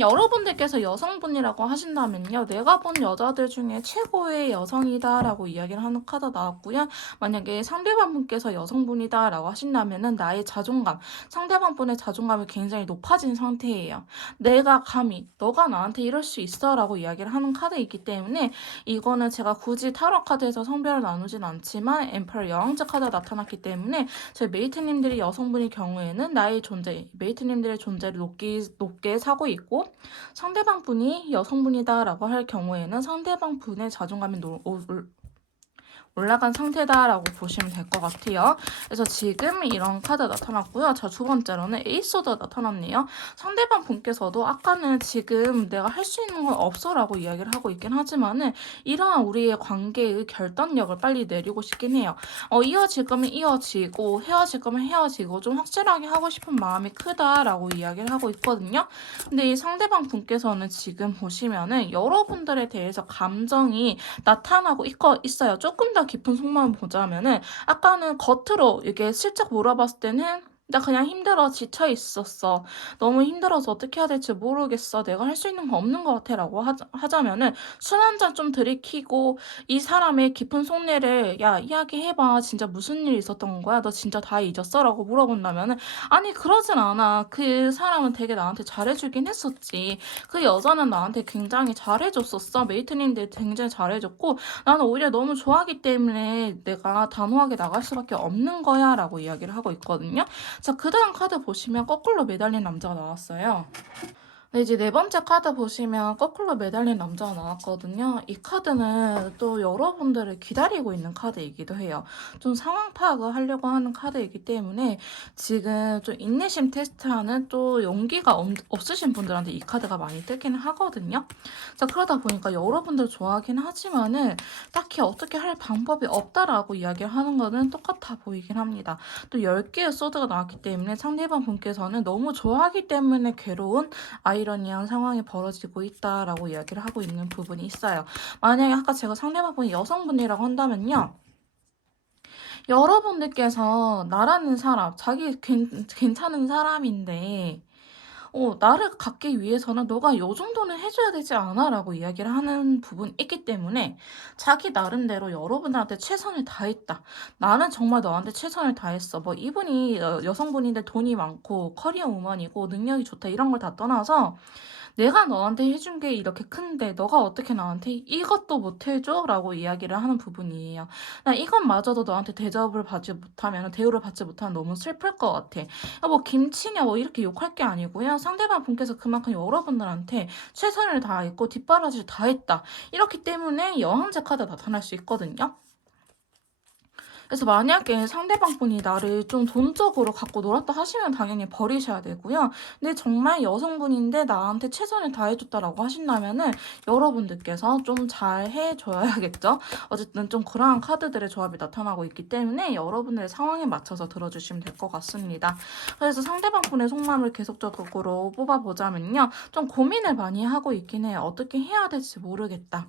여러분들께서 여성분이라고 하신다면요. 내가 본 여자들 중에 최고의 여성이다라고 이야기를 하는 카드가 나왔고요. 만약에 상대방 분께서 여성분이다라고 하신다면은 나의 자존감, 상대방 분의 자존감이 굉장히 높아진 상태예요. 내가 감히 너가 나한테 이럴 수 있어라고 이야기를 하는 카드이기 때문에 이거는 제가 굳이 타로 카드에서 성별을 나누진 않지만 엠퍼러 여왕자 카드가 나타났기 때문에 저희 메이트님들이 여성분일 경우에는 나의 존재, 메이트님들의 존재를 높게 사고 있고 상대방 분이 여성분이다라고 할 경우에는 상대방 분의 자존감이 올라간 상태다라고 보시면 될 것 같아요. 그래서 지금 이런 카드 나타났고요. 자, 두 번째로는 에이스워드 나타났네요. 상대방 분께서도 아까는 지금 내가 할 수 있는 건 없어라고 이야기를 하고 있긴 하지만은 이러한 우리의 관계의 결단력을 빨리 내리고 싶긴 해요. 이어질 거면 이어지고 헤어질 거면 헤어지고 좀 확실하게 하고 싶은 마음이 크다라고 이야기를 하고 있거든요. 근데 이 상대방 분께서는 지금 보시면은 여러분들에 대해서 감정이 나타나고 있어요. 조금 더 깊은 속마음 보자면은 아까는 겉으로 이게 슬쩍 물어봤을 때는 나 그냥 힘들어 지쳐 있었어. 너무 힘들어서 어떻게 해야 될지 모르겠어. 내가 할 수 있는 거 없는 것 같아 라고 하자면은 술 한 잔 좀 들이키고 이 사람의 깊은 속내를 야 이야기해봐. 진짜 무슨 일이 있었던 거야? 너 진짜 다 잊었어? 라고 물어본다면은 아니 그러진 않아. 그 사람은 되게 나한테 잘해주긴 했었지. 그 여자는 나한테 굉장히 잘해줬었어. 메이트님들 굉장히 잘해줬고 나는 오히려 너무 좋아하기 때문에 내가 단호하게 나갈 수밖에 없는 거야 라고 이야기를 하고 있거든요. 자, 그 다음 카드 보시면 거꾸로 매달린 남자가 나왔어요. 네, 이제 네 번째 카드 보시면 거꾸로 매달린 남자가 나왔거든요. 이 카드는 또 여러분들을 기다리고 있는 카드이기도 해요. 좀 상황 파악을 하려고 하는 카드이기 때문에 지금 좀 인내심 테스트하는 또 용기가 없으신 분들한테 이 카드가 많이 뜨기는 하거든요. 자, 그러다 보니까 여러분들 좋아하긴 하지만은 딱히 어떻게 할 방법이 없다라고 이야기를 하는 거는 똑같아 보이긴 합니다. 또 10개의 소드가 나왔기 때문에 상대방 분께서는 너무 좋아하기 때문에 괴로운 아이러니한 상황이 벌어지고 있다라고 이야기를 하고 있는 부분이 있어요. 만약에 아까 제가 상대방분이 여성분이라고 한다면요. 여러분들께서 나라는 사람, 자기 괜찮은 사람인데 나를 갖기 위해서는 너가 요 정도는 해줘야 되지 않아? 라고 이야기를 하는 부분이 있기 때문에 자기 나름대로 여러분들한테 최선을 다했다. 나는 정말 너한테 최선을 다했어. 뭐 이분이 여성분인데 돈이 많고 커리어 우먼이고 능력이 좋다 이런 걸 다 떠나서 내가 너한테 해준 게 이렇게 큰데 너가 어떻게 나한테 이것도 못 해줘? 라고 이야기를 하는 부분이에요. 나 이것마저도 너한테 대접을 받지 못하면, 대우를 받지 못하면 너무 슬플 것 같아. 뭐 김치냐 뭐 이렇게 욕할 게 아니고요. 상대방 분께서 그만큼 여러분들한테 최선을 다했고 뒷바라지를 다했다. 이렇기 때문에 여왕제 카드 나타날 수 있거든요. 그래서 만약에 상대방 분이 나를 좀 돈적으로 갖고 놀았다 하시면 당연히 버리셔야 되고요. 근데 정말 여성분인데 나한테 최선을 다해줬다라고 하신다면은 여러분들께서 좀 잘 해줘야겠죠. 어쨌든 좀 그러한 카드들의 조합이 나타나고 있기 때문에 여러분들의 상황에 맞춰서 들어주시면 될 것 같습니다. 그래서 상대방 분의 속마음을 계속적으로 뽑아보자면요. 좀 고민을 많이 하고 있긴 해요. 어떻게 해야 될지 모르겠다.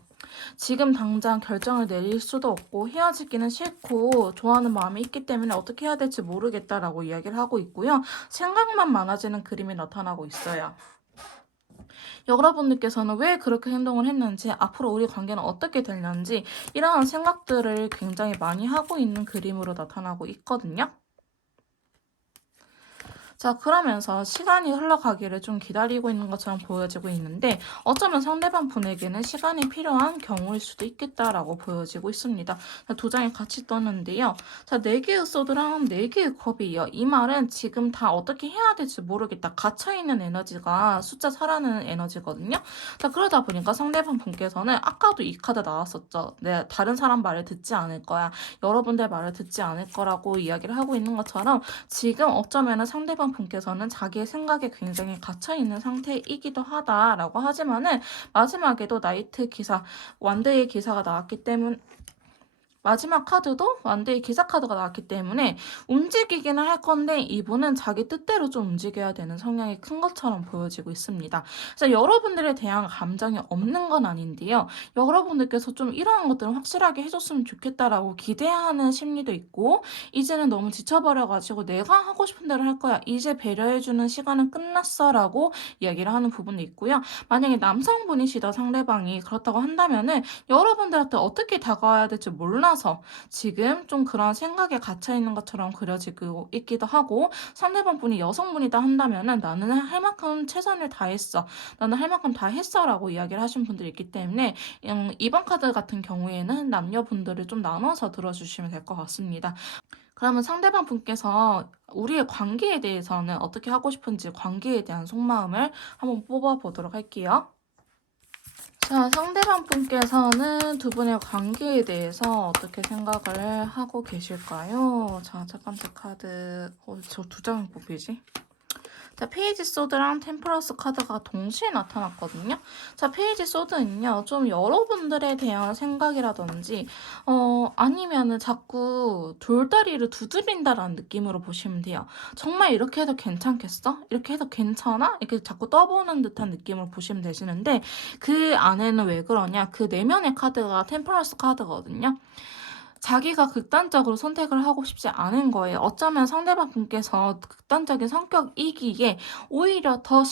지금 당장 결정을 내릴 수도 없고 헤어지기는 싫고 좋아하는 마음이 있기 때문에 어떻게 해야 될지 모르겠다라고 이야기를 하고 있고요. 생각만 많아지는 그림이 나타나고 있어요. 여러분들께서는 왜 그렇게 행동을 했는지, 앞으로 우리 관계는 어떻게 될는지 이러한 생각들을 굉장히 많이 하고 있는 그림으로 나타나고 있거든요. 자, 그러면서 시간이 흘러가기를 좀 기다리고 있는 것처럼 보여지고 있는데 어쩌면 상대방 분에게는 시간이 필요한 경우일 수도 있겠다라고 보여지고 있습니다. 자, 두 장이 같이 떴는데요. 자, 4개의 소드랑 4개의 컵이에요. 이 말은 지금 다 어떻게 해야 될지 모르겠다. 갇혀있는 에너지가 숫자 4라는 에너지거든요. 자, 그러다 보니까 상대방 분께서는 아까도 이 카드 나왔었죠. 네, 다른 사람 말을 듣지 않을 거야. 여러분들 말을 듣지 않을 거라고 이야기를 하고 있는 것처럼 지금 어쩌면 상대방 분께서는 자기의 생각에 굉장히 갇혀있는 상태이기도 하다라고 하지만은 마지막에도 나이트 기사, 완드의 기사가 나왔기 때문에 마지막 카드도 완드의 기사 카드가 나왔기 때문에 움직이기는 할 건데 이분은 자기 뜻대로 좀 움직여야 되는 성향이 큰 것처럼 보여지고 있습니다. 그래서 여러분들에 대한 감정이 없는 건 아닌데요. 여러분들께서 좀 이러한 것들을 확실하게 해줬으면 좋겠다라고 기대하는 심리도 있고 이제는 너무 지쳐버려가지고 내가 하고 싶은 대로 할 거야. 이제 배려해주는 시간은 끝났어라고 이야기를 하는 부분도 있고요. 만약에 남성분이시다 상대방이 그렇다고 한다면은 여러분들한테 어떻게 다가와야 될지 몰라서 지금 좀 그런 생각에 갇혀있는 것처럼 그려지고 있기도 하고 상대방 분이 여성분이다 한다면은 나는 할 만큼 최선을 다했어. 나는 할 만큼 다 했어 라고 이야기를 하신 분들이 있기 때문에 이번 카드 같은 경우에는 남녀분들을 좀 나눠서 들어주시면 될 것 같습니다. 그러면 상대방 분께서 우리의 관계에 대해서는 어떻게 하고 싶은지 관계에 대한 속마음을 한번 뽑아보도록 할게요. 자, 상대방 분께서는 두 분의 관계에 대해서 어떻게 생각을 하고 계실까요? 자, 첫 번째 카드. 저 두 장을 뽑히지? 자, 페이지 소드랑 템퍼러스 카드가 동시에 나타났거든요. 자, 페이지 소드는요, 좀 여러분들에 대한 생각이라든지, 아니면은 자꾸 돌다리를 두드린다라는 느낌으로 보시면 돼요. 정말 이렇게 해도 괜찮겠어? 이렇게 해도 괜찮아? 이렇게 자꾸 떠보는 듯한 느낌으로 보시면 되시는데, 그 안에는 왜 그러냐? 그 내면의 카드가 템퍼러스 카드거든요. 자기가 극단적으로 선택을 하고 싶지 않은 거예요. 어쩌면 상대방 분께서 극단적인 성격이기에 오히려 더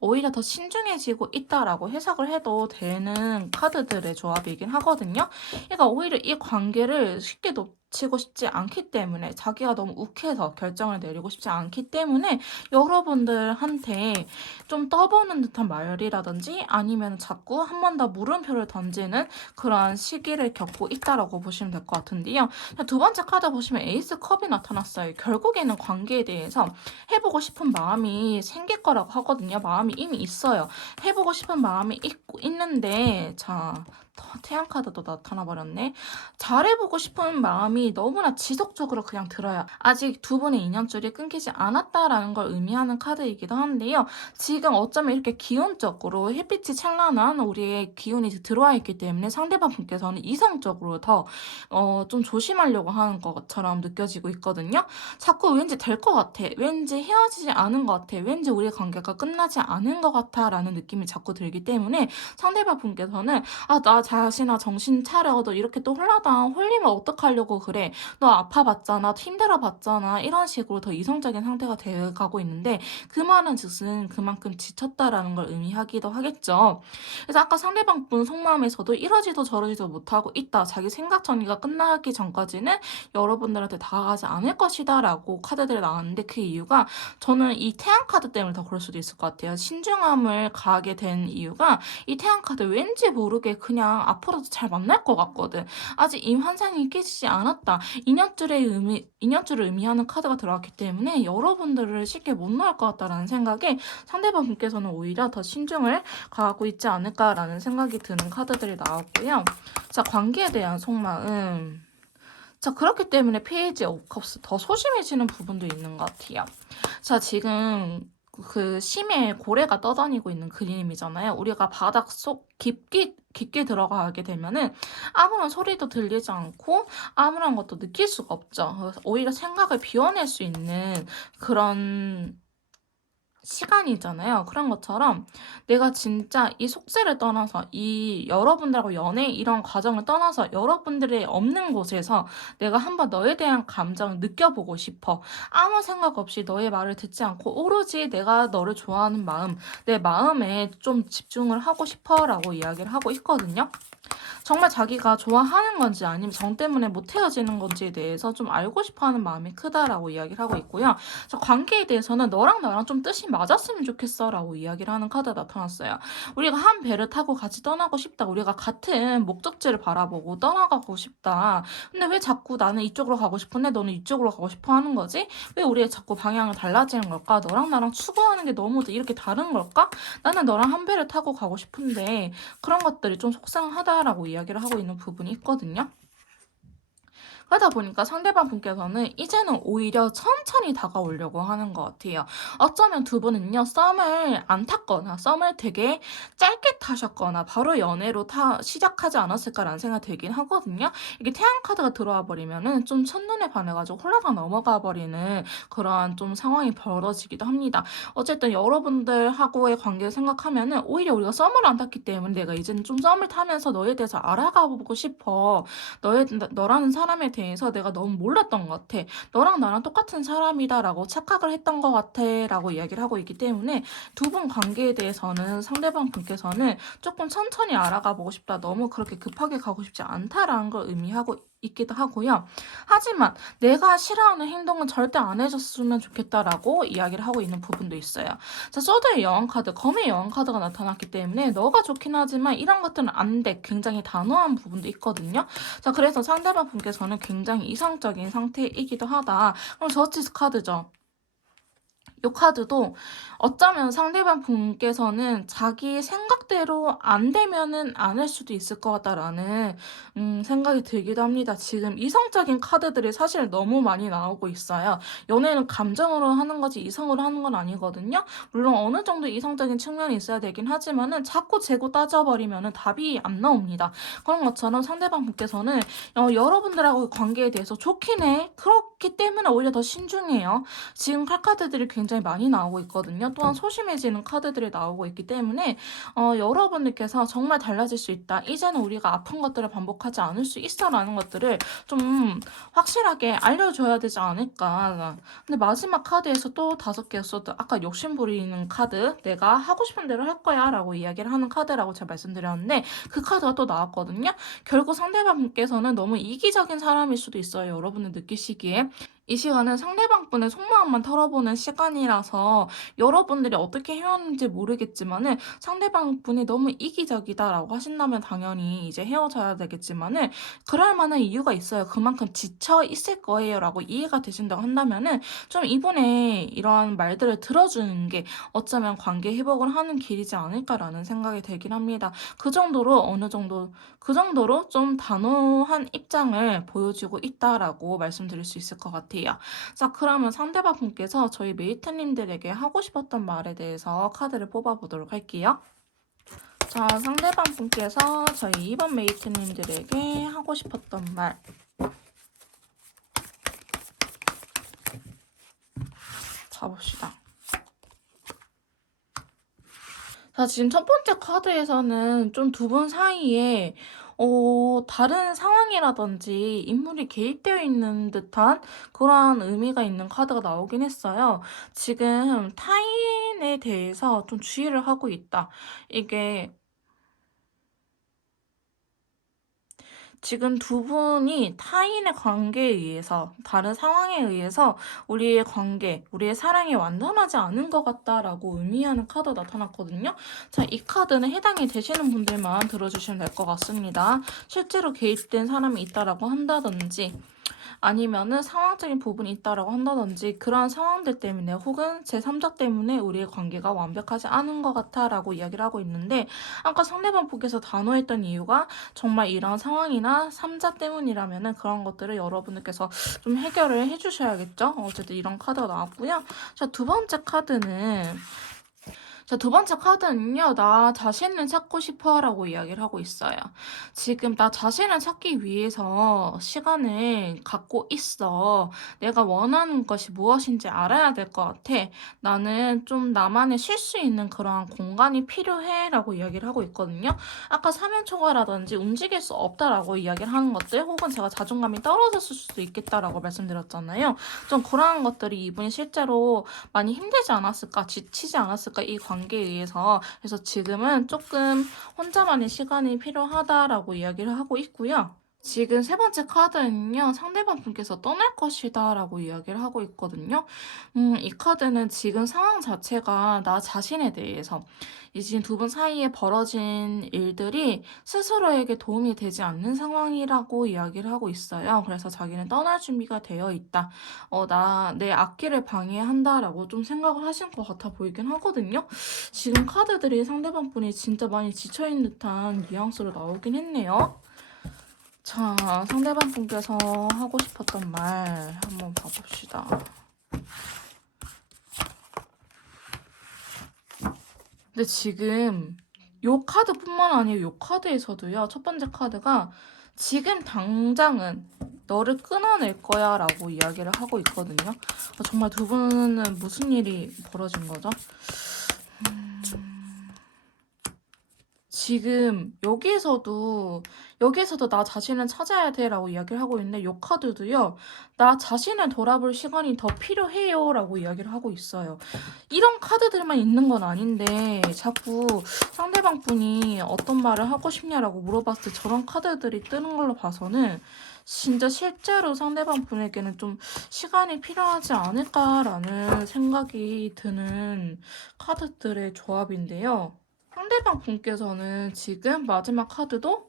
오히려 더 신중해지고 있다라고 해석을 해도 되는 카드들의 조합이긴 하거든요. 그러니까 오히려 이 관계를 쉽게 놓치고 싶지 않기 때문에 자기가 너무 욱해서 결정을 내리고 싶지 않기 때문에 여러분들한테 좀 떠보는 듯한 말이라든지 아니면 자꾸 한 번 더 물음표를 던지는 그러한 시기를 겪고 있다라고 보시면 될 것 같은데요. 두 번째 카드 보시면 에이스 컵이 나타났어요. 결국에는 관계에 대해서 해보고 싶은 마음이 생길 거라고 하거든요. 마음이 이미 있어요. 해보고 싶은 마음이 있는데 자, 태양 카드도 나타나 버렸네. 잘해보고 싶은 마음이 너무나 지속적으로 그냥 들어요. 아직 두 분의 인연줄이 끊기지 않았다라는 걸 의미하는 카드이기도 한데요. 지금 어쩌면 이렇게 기운적으로 햇빛이 찬란한 우리의 기운이 들어와 있기 때문에 상대방 분께서는 이성적으로 더 좀 조심하려고 하는 것처럼 느껴지고 있거든요. 자꾸 왠지 될 것 같아. 왠지 헤어지지 않은 것 같아. 왠지 우리 관계가 끝나지 않은 것 같아 라는 느낌이 자꾸 들기 때문에 상대방 분께서는 나 자신아 정신 차려. 너 이렇게 또 홀라당 홀리면 어떡하려고 그래. 너 아파봤잖아. 힘들어봤잖아. 이런 식으로 더 이성적인 상태가 돼가고 있는데 그 말은 즉슨 그만큼 지쳤다라는 걸 의미하기도 하겠죠. 그래서 아까 상대방 분 속마음에서도 이러지도 저러지도 못하고 있다. 자기 생각 정리가 끝나기 전까지는 여러분들한테 다가가지 않을 것이다 라고 카드들이 나왔는데 그 이유가 저는 이 태양 카드 때문에 더 그럴 수도 있을 것 같아요. 신중함을 가하게 된 이유가 이 태양 카드 왠지 모르게 그냥 앞으로도 잘 만날 것 같거든. 아직 이 환상이 깨지지 않았다. 인연줄을 의미하는 카드가 들어왔기 때문에 여러분들을 쉽게 못 놓을 것 같다라는 생각에 상대방 분께서는 오히려 더 신중을 가하고 있지 않을까라는 생각이 드는 카드들이 나왔고요. 자, 관계에 대한 속마음. 자, 그렇기 때문에 페이지 오브 컵스 더 소심해지는 부분도 있는 것 같아요. 자, 지금 그 심해 고래가 떠다니고 있는 그림이잖아요. 우리가 바닥 속 깊게 들어가게 되면은 아무런 소리도 들리지 않고 아무런 것도 느낄 수가 없죠. 그래서 오히려 생각을 비워낼 수 있는 그런 시간이잖아요. 그런 것처럼 내가 진짜 이 속세를 떠나서 이 여러분들하고 연애 이런 과정을 떠나서 여러분들의 없는 곳에서 내가 한번 너에 대한 감정을 느껴보고 싶어. 아무 생각 없이 너의 말을 듣지 않고 오로지 내가 너를 좋아하는 마음, 내 마음에 좀 집중을 하고 싶어라고 이야기를 하고 있거든요. 정말 자기가 좋아하는 건지 아니면 정 때문에 못 헤어지는 건지에 대해서 좀 알고 싶어하는 마음이 크다라고 이야기를 하고 있고요. 저 관계에 대해서는 너랑 나랑 좀 뜻이 맞았으면 좋겠어라고 이야기를 하는 카드가 나타났어요. 우리가 한 배를 타고 같이 떠나고 싶다. 우리가 같은 목적지를 바라보고 떠나가고 싶다. 근데 왜 자꾸 나는 이쪽으로 가고 싶은데 너는 이쪽으로 가고 싶어 하는 거지? 왜 우리가 자꾸 방향을 달라지는 걸까? 너랑 나랑 추구하는 게 너무 이렇게 다른 걸까? 나는 너랑 한 배를 타고 가고 싶은데 그런 것들이 좀 속상하다라고 이야기를 하고 있는 부분이 있거든요. 그러다 보니까 상대방 분께서는 이제는 오히려 천천히 다가오려고 하는 것 같아요. 어쩌면 두 분은요, 썸을 안 탔거나, 썸을 되게 짧게 타셨거나, 바로 연애로 시작하지 않았을까라는 생각이 들긴 하거든요. 이게 태양 카드가 들어와 버리면은 좀 첫눈에 반해가지고 홀라당 넘어가 버리는 그러한 좀 상황이 벌어지기도 합니다. 어쨌든 여러분들하고의 관계를 생각하면은 오히려 우리가 썸을 안 탔기 때문에 내가 이제는 좀 썸을 타면서 너에 대해서 알아가 보고 싶어. 너라는 사람에 대해서 내가 너무 몰랐던 것 같아. 너랑 나랑 똑같은 사람이다라고 착각을 했던 것 같아. 라고 이야기를 하고 있기 때문에 두 분 관계에 대해서는 상대방 분께서는 조금 천천히 알아가 보고 싶다. 너무 그렇게 급하게 가고 싶지 않다라는 걸 의미하고 있기도 하고요. 하지만 내가 싫어하는 행동은 절대 안 해줬으면 좋겠다라고 이야기를 하고 있는 부분도 있어요. 자, 소드의 여왕 카드, 검의 여왕 카드가 나타났기 때문에 너가 좋긴 하지만 이런 것들은 안 돼. 굉장히 단호한 부분도 있거든요. 자, 그래서 상대방 분께서는 굉장히 이상적인 상태이기도 하다. 그럼 저스티스 카드죠. 이 카드도 어쩌면 상대방 분께서는 자기 생각대로 안 되면은 안 할 수도 있을 것 같다라는 생각이 들기도 합니다. 지금 이성적인 카드들이 사실 너무 많이 나오고 있어요. 연애는 감정으로 하는 거지 이성으로 하는 건 아니거든요. 물론 어느 정도 이성적인 측면이 있어야 되긴 하지만은 자꾸 재고 따져버리면은 답이 안 나옵니다. 그런 것처럼 상대방 분께서는 여러분들하고 관계에 대해서 좋긴 해. 그렇기 때문에 오히려 더 신중해요. 지금 칼카드들이 굉장히 많이 나오고 있거든요. 또한 소심해지는 카드들이 나오고 있기 때문에 여러분들께서 정말 달라질 수 있다. 이제는 우리가 아픈 것들을 반복하지 않을 수 있어라는 것들을 좀 확실하게 알려줘야 되지 않을까. 근데 마지막 카드에서 또 5개였어도 아까 욕심 부리는 카드 내가 하고 싶은 대로 할 거야 라고 이야기를 하는 카드라고 제가 말씀드렸는데 그 카드가 또 나왔거든요. 결국 상대방분께서는 너무 이기적인 사람일 수도 있어요. 여러분들 느끼시기에. 이 시간은 상대방분의 속마음만 털어보는 시간이라서 여러분들이 어떻게 헤어졌는지 모르겠지만은 상대방분이 너무 이기적이다라고 하신다면 당연히 이제 헤어져야 되겠지만은 그럴 만한 이유가 있어요. 그만큼 지쳐 있을 거예요라고 이해가 되신다고 한다면은 좀 이분의 이러한 말들을 들어주는 게 어쩌면 관계 회복을 하는 길이지 않을까라는 생각이 들긴 합니다. 그 정도로 좀 단호한 입장을 보여주고 있다라고 말씀드릴 수 있을 것 같아요. 자, 그러면 상대방 분께서 저희 메이트님들에게 하고 싶었던 말에 대해서 카드를 뽑아보도록 할게요. 자, 상대방 분께서 저희 2번 메이트님들에게 하고 싶었던 말. 자, 봅시다. 자, 지금 첫 번째 카드에서는 좀 두 분 사이에 다른 상황이라든지 인물이 개입되어 있는 듯한 그런 의미가 있는 카드가 나오긴 했어요. 지금 타인에 대해서 좀 주의를 하고 있다. 이게 지금 두 분이 타인의 관계에 의해서, 다른 상황에 의해서 우리의 관계, 우리의 사랑이 완전하지 않은 것 같다라고 의미하는 카드 나타났거든요. 자, 이 카드는 해당이 되시는 분들만 들어주시면 될 것 같습니다. 실제로 개입된 사람이 있다라고 한다든지, 아니면은 상황적인 부분이 있다라고 한다든지 그러한 상황들 때문에 혹은 제3자 때문에 우리의 관계가 완벽하지 않은 것 같아라고 이야기를 하고 있는데 아까 상대방 분께서 단호했던 이유가 정말 이런 상황이나 3자 때문이라면은 그런 것들을 여러분들께서 좀 해결을 해주셔야겠죠. 어쨌든 이런 카드가 나왔고요. 자, 두 번째 카드는요, 나 자신을 찾고 싶어 라고 이야기를 하고 있어요. 지금 나 자신을 찾기 위해서 시간을 갖고 있어. 내가 원하는 것이 무엇인지 알아야 될 것 같아. 나는 좀 나만의 쉴 수 있는 그런 공간이 필요해 라고 이야기를 하고 있거든요. 아까 사면초과라든지 움직일 수 없다라고 이야기를 하는 것들, 혹은 제가 자존감이 떨어졌을 수도 있겠다라고 말씀드렸잖아요. 좀 그러한 것들이 이분이 실제로 많이 힘들지 않았을까, 지치지 않았을까, 이 관계에 의해서. 그래서 지금은 조금 혼자만의 시간이 필요하다라고 이야기를 하고 있고요. 지금 세 번째 카드는요, 상대방 분께서 떠날 것이다 라고 이야기를 하고 있거든요. 이 카드는 지금 상황 자체가 나 자신에 대해서, 이 지금 두 분 사이에 벌어진 일들이 스스로에게 도움이 되지 않는 상황이라고 이야기를 하고 있어요. 그래서 자기는 떠날 준비가 되어 있다. 내 앞길을 방해한다라고 좀 생각을 하신 것 같아 보이긴 하거든요. 지금 카드들이 상대방 분이 진짜 많이 지쳐있는 듯한 뉘앙스로 나오긴 했네요. 자, 상대방 분께서 하고 싶었던 말 한번 봐봅시다. 근데 지금 요 카드뿐만 아니라 요 카드에서도요. 첫 번째 카드가 지금 당장은 너를 끊어낼 거야 라고 이야기를 하고 있거든요. 정말 두 분은 무슨 일이 벌어진 거죠? 지금 여기에서도 나 자신을 찾아야 돼라고 이야기를 하고 있는데 요 카드도요. 나 자신을 돌아볼 시간이 더 필요해요라고 이야기를 하고 있어요. 이런 카드들만 있는 건 아닌데 자꾸 상대방 분이 어떤 말을 하고 싶냐라고 물어봤을 때 저런 카드들이 뜨는 걸로 봐서는 진짜 실제로 상대방 분에게는 좀 시간이 필요하지 않을까라는 생각이 드는 카드들의 조합인데요. 상대방 분께서는 지금 마지막 카드도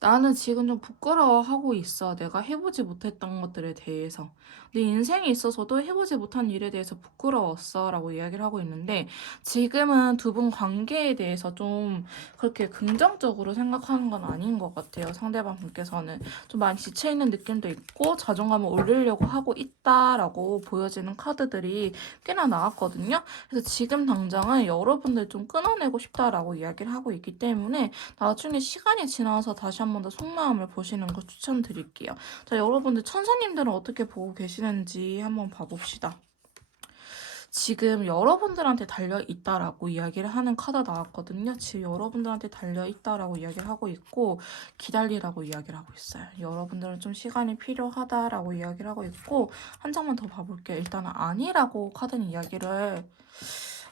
나는 지금 좀 부끄러워하고 있어. 내가 해보지 못했던 것들에 대해서. 내 인생에 있어서도 해보지 못한 일에 대해서 부끄러웠어. 라고 이야기를 하고 있는데, 지금은 두 분 관계에 대해서 좀 그렇게 긍정적으로 생각하는 건 아닌 것 같아요. 상대방 분께서는. 좀 많이 지쳐있는 느낌도 있고, 자존감을 올리려고 하고 있다라고 보여지는 카드들이 꽤나 나왔거든요. 그래서 지금 당장은 여러분들 좀 끊어내고 싶다라고 이야기를 하고 있기 때문에, 나중에 시간이 지나서 다시 한 번 더 속마음을 보시는 거 추천드릴게요. 자, 여러분들 천사님들은 어떻게 보고 계시는지 한번 봐봅시다. 지금 여러분들한테 달려있다라고 이야기를 하는 카드 나왔거든요. 지금 여러분들한테 달려있다라고 이야기를 하고 있고 기다리라고 이야기를 하고 있어요. 여러분들은 좀 시간이 필요하다라고 이야기를 하고 있고 한 장만 더 봐볼게요. 일단은 아니라고 카드는 이야기를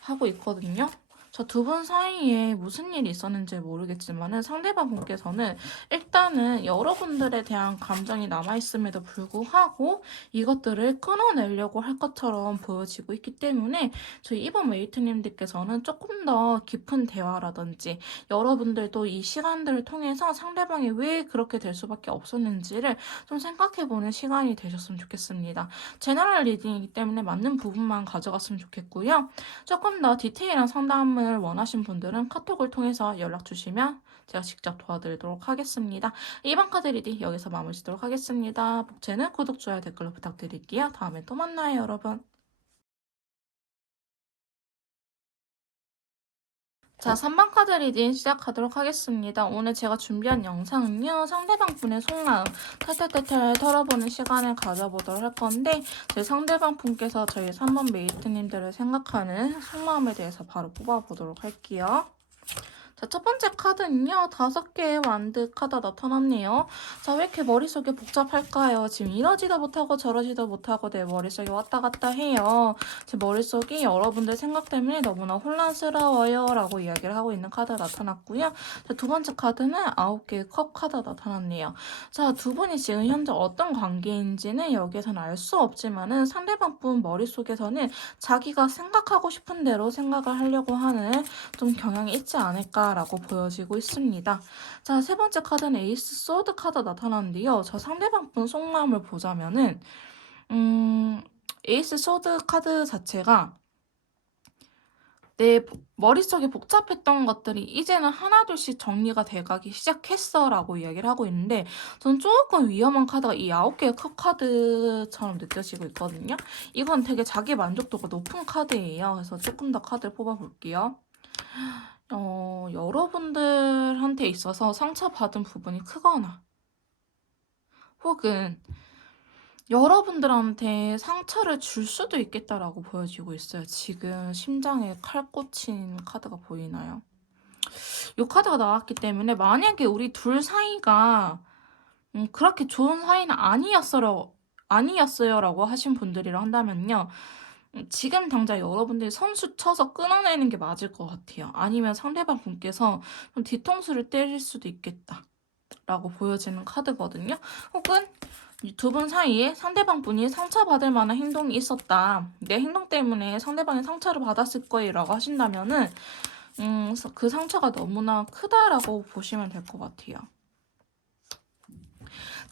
하고 있거든요. 저 두 분 사이에 무슨 일이 있었는지 모르겠지만은 상대방 분께서는 일단은 여러분들에 대한 감정이 남아있음에도 불구하고 이것들을 끊어내려고 할 것처럼 보여지고 있기 때문에 저희 이번 메이트님들께서는 조금 더 깊은 대화라든지 여러분들도 이 시간들을 통해서 상대방이 왜 그렇게 될 수밖에 없었는지를 좀 생각해보는 시간이 되셨으면 좋겠습니다. 제너럴 리딩이기 때문에 맞는 부분만 가져갔으면 좋겠고요. 조금 더 디테일한 상담을 원하신 분들은 카톡을 통해서 연락 주시면 제가 직접 도와드리도록 하겠습니다. 이번 카드 리딩 여기서 마무리 짓도록 하겠습니다. 복채는 구독, 좋아요, 댓글로 부탁드릴게요. 다음에 또 만나요, 여러분. 자, 3번 카드 리딩 시작하도록 하겠습니다. 오늘 제가 준비한 영상은요. 상대방 분의 속마음 탈탈탈탈 털어보는 시간을 가져보도록 할 건데 제 상대방 분께서 저희 3번 메이트님들을 생각하는 속마음에 대해서 바로 뽑아보도록 할게요. 자, 첫 번째 카드는요. 5개의 완드 카드 나타났네요. 자, 왜 이렇게 머릿속이 복잡할까요? 지금 이러지도 못하고 저러지도 못하고 내 머릿속이 왔다 갔다 해요. 제 머릿속이 여러분들 생각 때문에 너무나 혼란스러워요. 라고 이야기를 하고 있는 카드가 나타났고요. 자, 두 번째 카드는 9개의 컵 카드가 나타났네요. 자, 두 분이 지금 현재 어떤 관계인지는 여기에서는 알 수 없지만은 상대방 분 머릿속에서는 자기가 생각하고 싶은 대로 생각을 하려고 하는 좀 경향이 있지 않을까라고 보여지고 있습니다. 자, 세 번째 카드는 에이스 소드 카드 나타났는데요. 저 상대방 분 속마음을 보자면은 에이스 소드 카드 자체가 내 머릿속에 복잡했던 것들이 이제는 하나둘씩 정리가 돼가기 시작했어 라고 이야기를 하고 있는데 저는 조금 위험한 카드가 이 9개의 컵 카드처럼 느껴지고 있거든요. 이건 되게 자기 만족도가 높은 카드예요. 그래서 조금 더 카드를 뽑아볼게요. 여러분들한테 있어서 상처받은 부분이 크거나 혹은 여러분들한테 상처를 줄 수도 있겠다라고 보여지고 있어요. 지금 심장에 칼 꽂힌 카드가 보이나요? 이 카드가 나왔기 때문에 만약에 우리 둘 사이가 그렇게 좋은 사이는 아니었어요라고 하신 분들이라 한다면요. 지금 당장 여러분들이 선수 쳐서 끊어내는 게 맞을 것 같아요. 아니면 상대방 분께서 좀 뒤통수를 때릴 수도 있겠다. 라고 보여지는 카드거든요. 혹은 두 분 사이에 상대방 분이 상처받을 만한 행동이 있었다. 내 행동 때문에 상대방이 상처를 받았을 거예요. 라고 하신다면은 그 상처가 너무나 크다라고 보시면 될 것 같아요.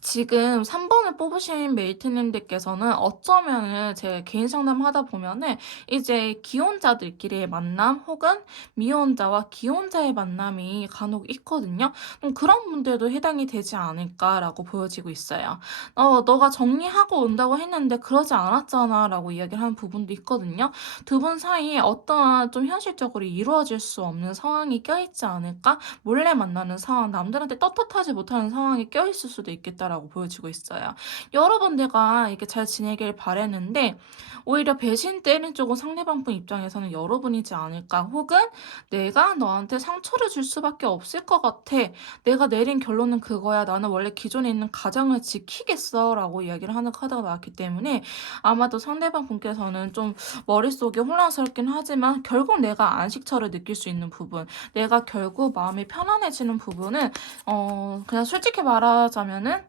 지금 3번을 뽑으신 메이트님들께서는 어쩌면은 제 개인 상담 하다 보면은 이제 기혼자들끼리의 만남 혹은 미혼자와 기혼자의 만남이 간혹 있거든요. 그런 분들도 해당이 되지 않을까라고 보여지고 있어요. 너가 정리하고 온다고 했는데 그러지 않았잖아 라고 이야기를 하는 부분도 있거든요. 두 분 사이에 어떠한 좀 현실적으로 이루어질 수 없는 상황이 껴있지 않을까? 몰래 만나는 상황, 남들한테 떳떳하지 못하는 상황이 껴있을 수도 있겠다라고 보여지고 있어요. 여러분들과 이렇게 잘 지내길 바랬는데 오히려 배신 때린 쪽은 상대방 분 입장에서는 여러분이지 않을까 혹은 내가 너한테 상처를 줄 수밖에 없을 것 같아. 내가 내린 결론은 그거야. 나는 원래 기존에 있는 가정을 지키겠어 라고 이야기를 하는 카드가 나왔기 때문에 아마도 상대방 분께서는 좀 머릿속에 혼란스럽긴 하지만 결국 내가 안식처를 느낄 수 있는 부분 내가 결국 마음이 편안해지는 부분은 그냥 솔직히 말하자면은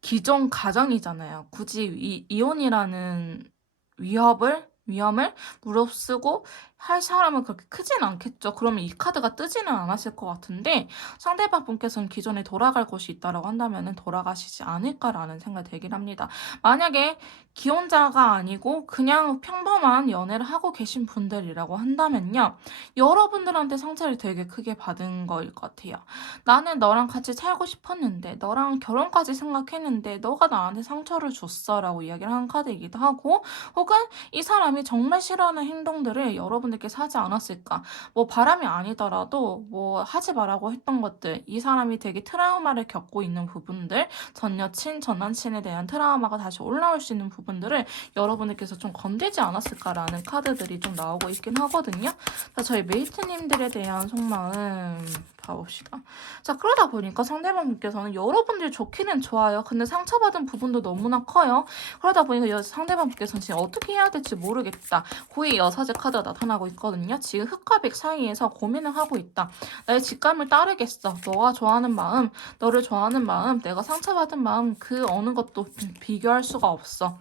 기존 가정이잖아요. 굳이 이혼이라는 위험을 무릅쓰고 할 사람은 그렇게 크진 않겠죠. 그러면 이 카드가 뜨지는 않았을 것 같은데 상대방 분께서는 기존에 돌아갈 곳이 있다고 한다면 돌아가시지 않을까라는 생각이 들긴 합니다. 만약에 기혼자가 아니고 그냥 평범한 연애를 하고 계신 분들이라고 한다면요. 여러분들한테 상처를 되게 크게 받은 거일 것 같아요. 나는 너랑 같이 살고 싶었는데 너랑 결혼까지 생각했는데 너가 나한테 상처를 줬어 라고 이야기를 하는 카드이기도 하고 혹은 이 사람이 정말 싫어하는 행동들을 여러분들께서 하지 않았을까? 뭐 바람이 아니더라도 뭐 하지 말라고 했던 것들, 이 사람이 되게 트라우마를 겪고 있는 부분들, 전 여친, 전 남친에 대한 트라우마가 다시 올라올 수 있는 부분들을 여러분들께서 좀 건들지 않았을까라는 카드들이 좀 나오고 있긴 하거든요. 자, 저희 메이트님들에 대한 속마음 봐봅시다. 자, 그러다 보니까 상대방 분께서는 여러분들이 좋기는 좋아요. 근데 상처받은 부분도 너무나 커요. 그러다 보니까 상대방 분께서는 지금 어떻게 해야 될지 모르겠다. 고의 여사제 카드가 나타나고 있거든요. 지금 흑과 백 사이에서 고민을 하고 있다. 나의 직감을 따르겠어. 너가 좋아하는 마음, 너를 좋아하는 마음, 내가 상처받은 마음 그 어느 것도 비교할 수가 없어.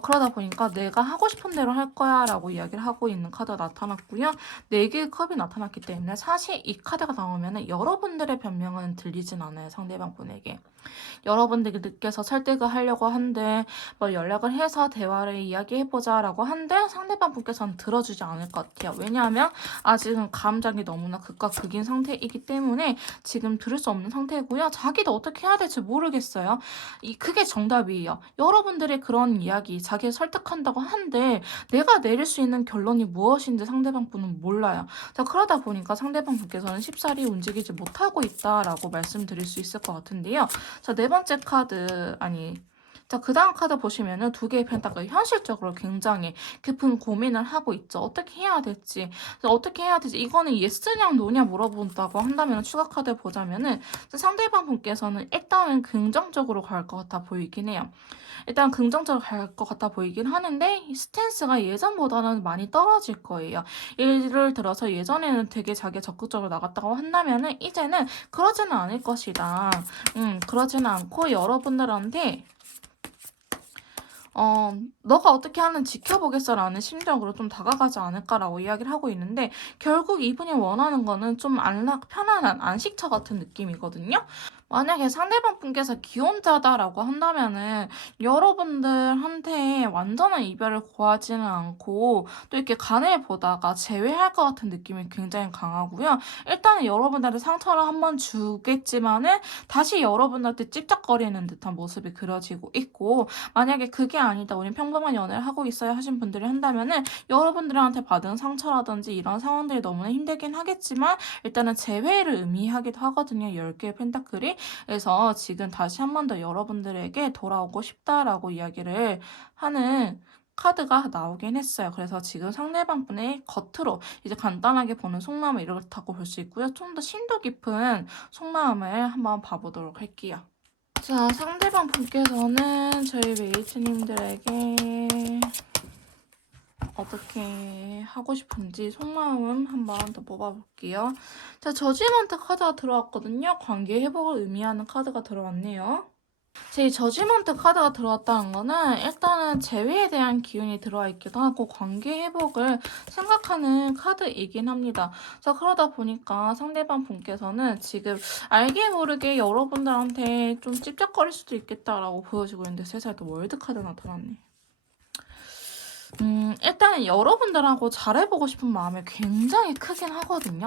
그러다 보니까 내가 하고 싶은 대로 할 거야 라고 이야기를 하고 있는 카드가 나타났고요. 4개의 컵이 나타났기 때문에 사실 이 카드가 나오면 여러분들의 변명은 들리진 않아요. 상대방 분에게. 여러분들께서 설득을 하려고 한데 뭐 연락을 해서 대화를 이야기해보자 라고 한데 상대방 분께서는 들어주지 않을 것 같아요. 왜냐하면 아직은 감정이 너무나 극과 극인 상태이기 때문에 지금 들을 수 없는 상태고요. 자기도 어떻게 해야 될지 모르겠어요. 그게 정답이에요. 여러분들의 그런 이야기, 자기를 설득한다고 한데 내가 내릴 수 있는 결론이 무엇인지 상대방 분은 몰라요. 자, 그러다 보니까 상대방 분께서는 쉽사리 움직이지 못하고 있다라고 말씀드릴 수 있을 것 같은데요. 자, 네 번째 카드, 자, 그 다음 카드 보시면은 두 개의 펜타클 현실적으로 굉장히 깊은 고민을 하고 있죠. 어떻게 해야 될지. 어떻게 해야 되지? 이거는 예스냐 노냐 물어본다고 한다면 추가 카드 보자면은 상대방 분께서는 일단은 긍정적으로 갈 것 같아 보이긴 해요. 일단 긍정적으로 갈 것 같아 보이긴 하는데 이 스탠스가 예전보다는 많이 떨어질 거예요. 예를 들어서 예전에는 되게 자기가 적극적으로 나갔다고 한다면은 이제는 그러지는 않을 것이다. 그러지는 않고 여러분들한테 너가 어떻게 하는지 지켜보겠어라는 심정으로 좀 다가가지 않을까라고 이야기를 하고 있는데 결국 이분이 원하는 거는 좀 편안한 안식처 같은 느낌이거든요. 만약에 상대방 분께서 기혼자다라고 한다면은 여러분들한테 완전한 이별을 구하지는 않고 또 이렇게 간을 보다가 제외할 것 같은 느낌이 굉장히 강하고요. 일단은 여러분들한테 상처를 한번 주겠지만은 다시 여러분들한테 찝쩍거리는 듯한 모습이 그려지고 있고 만약에 그게 아니다 우린 평범한 연애를 하고 있어야 하신 분들이 한다면은 여러분들한테 받은 상처라든지 이런 상황들이 너무나 힘들긴 하겠지만 일단은 재회를 의미하기도 하거든요. 10개의 펜타클이. 그래서 지금 다시 한 번 더 여러분들에게 돌아오고 싶다라고 이야기를 하는 카드가 나오긴 했어요. 그래서 지금 상대방 분의 겉으로 이제 간단하게 보는 속마음을 이렇다고 볼 수 있고요. 좀 더 심도 깊은 속마음을 한번 봐보도록 할게요. 자, 상대방 분께서는 저희 메이트님들에게 어떻게 하고 싶은지 속마음 한번 더 뽑아볼게요. 자, 저지먼트 카드가 들어왔거든요. 관계 회복을 의미하는 카드가 들어왔네요. 제 저지먼트 카드가 들어왔다는 거는 일단은 재회에 대한 기운이 들어와 있기도 하고 관계 회복을 생각하는 카드이긴 합니다. 자, 그러다 보니까 상대방 분께서는 지금 알게 모르게 여러분들한테 좀 찝쩍거릴 수도 있겠다라고 보여지고 있는데 세상에 또 월드 카드 나타났네. 일단은 여러분들하고 잘해보고 싶은 마음이 굉장히 크긴 하거든요.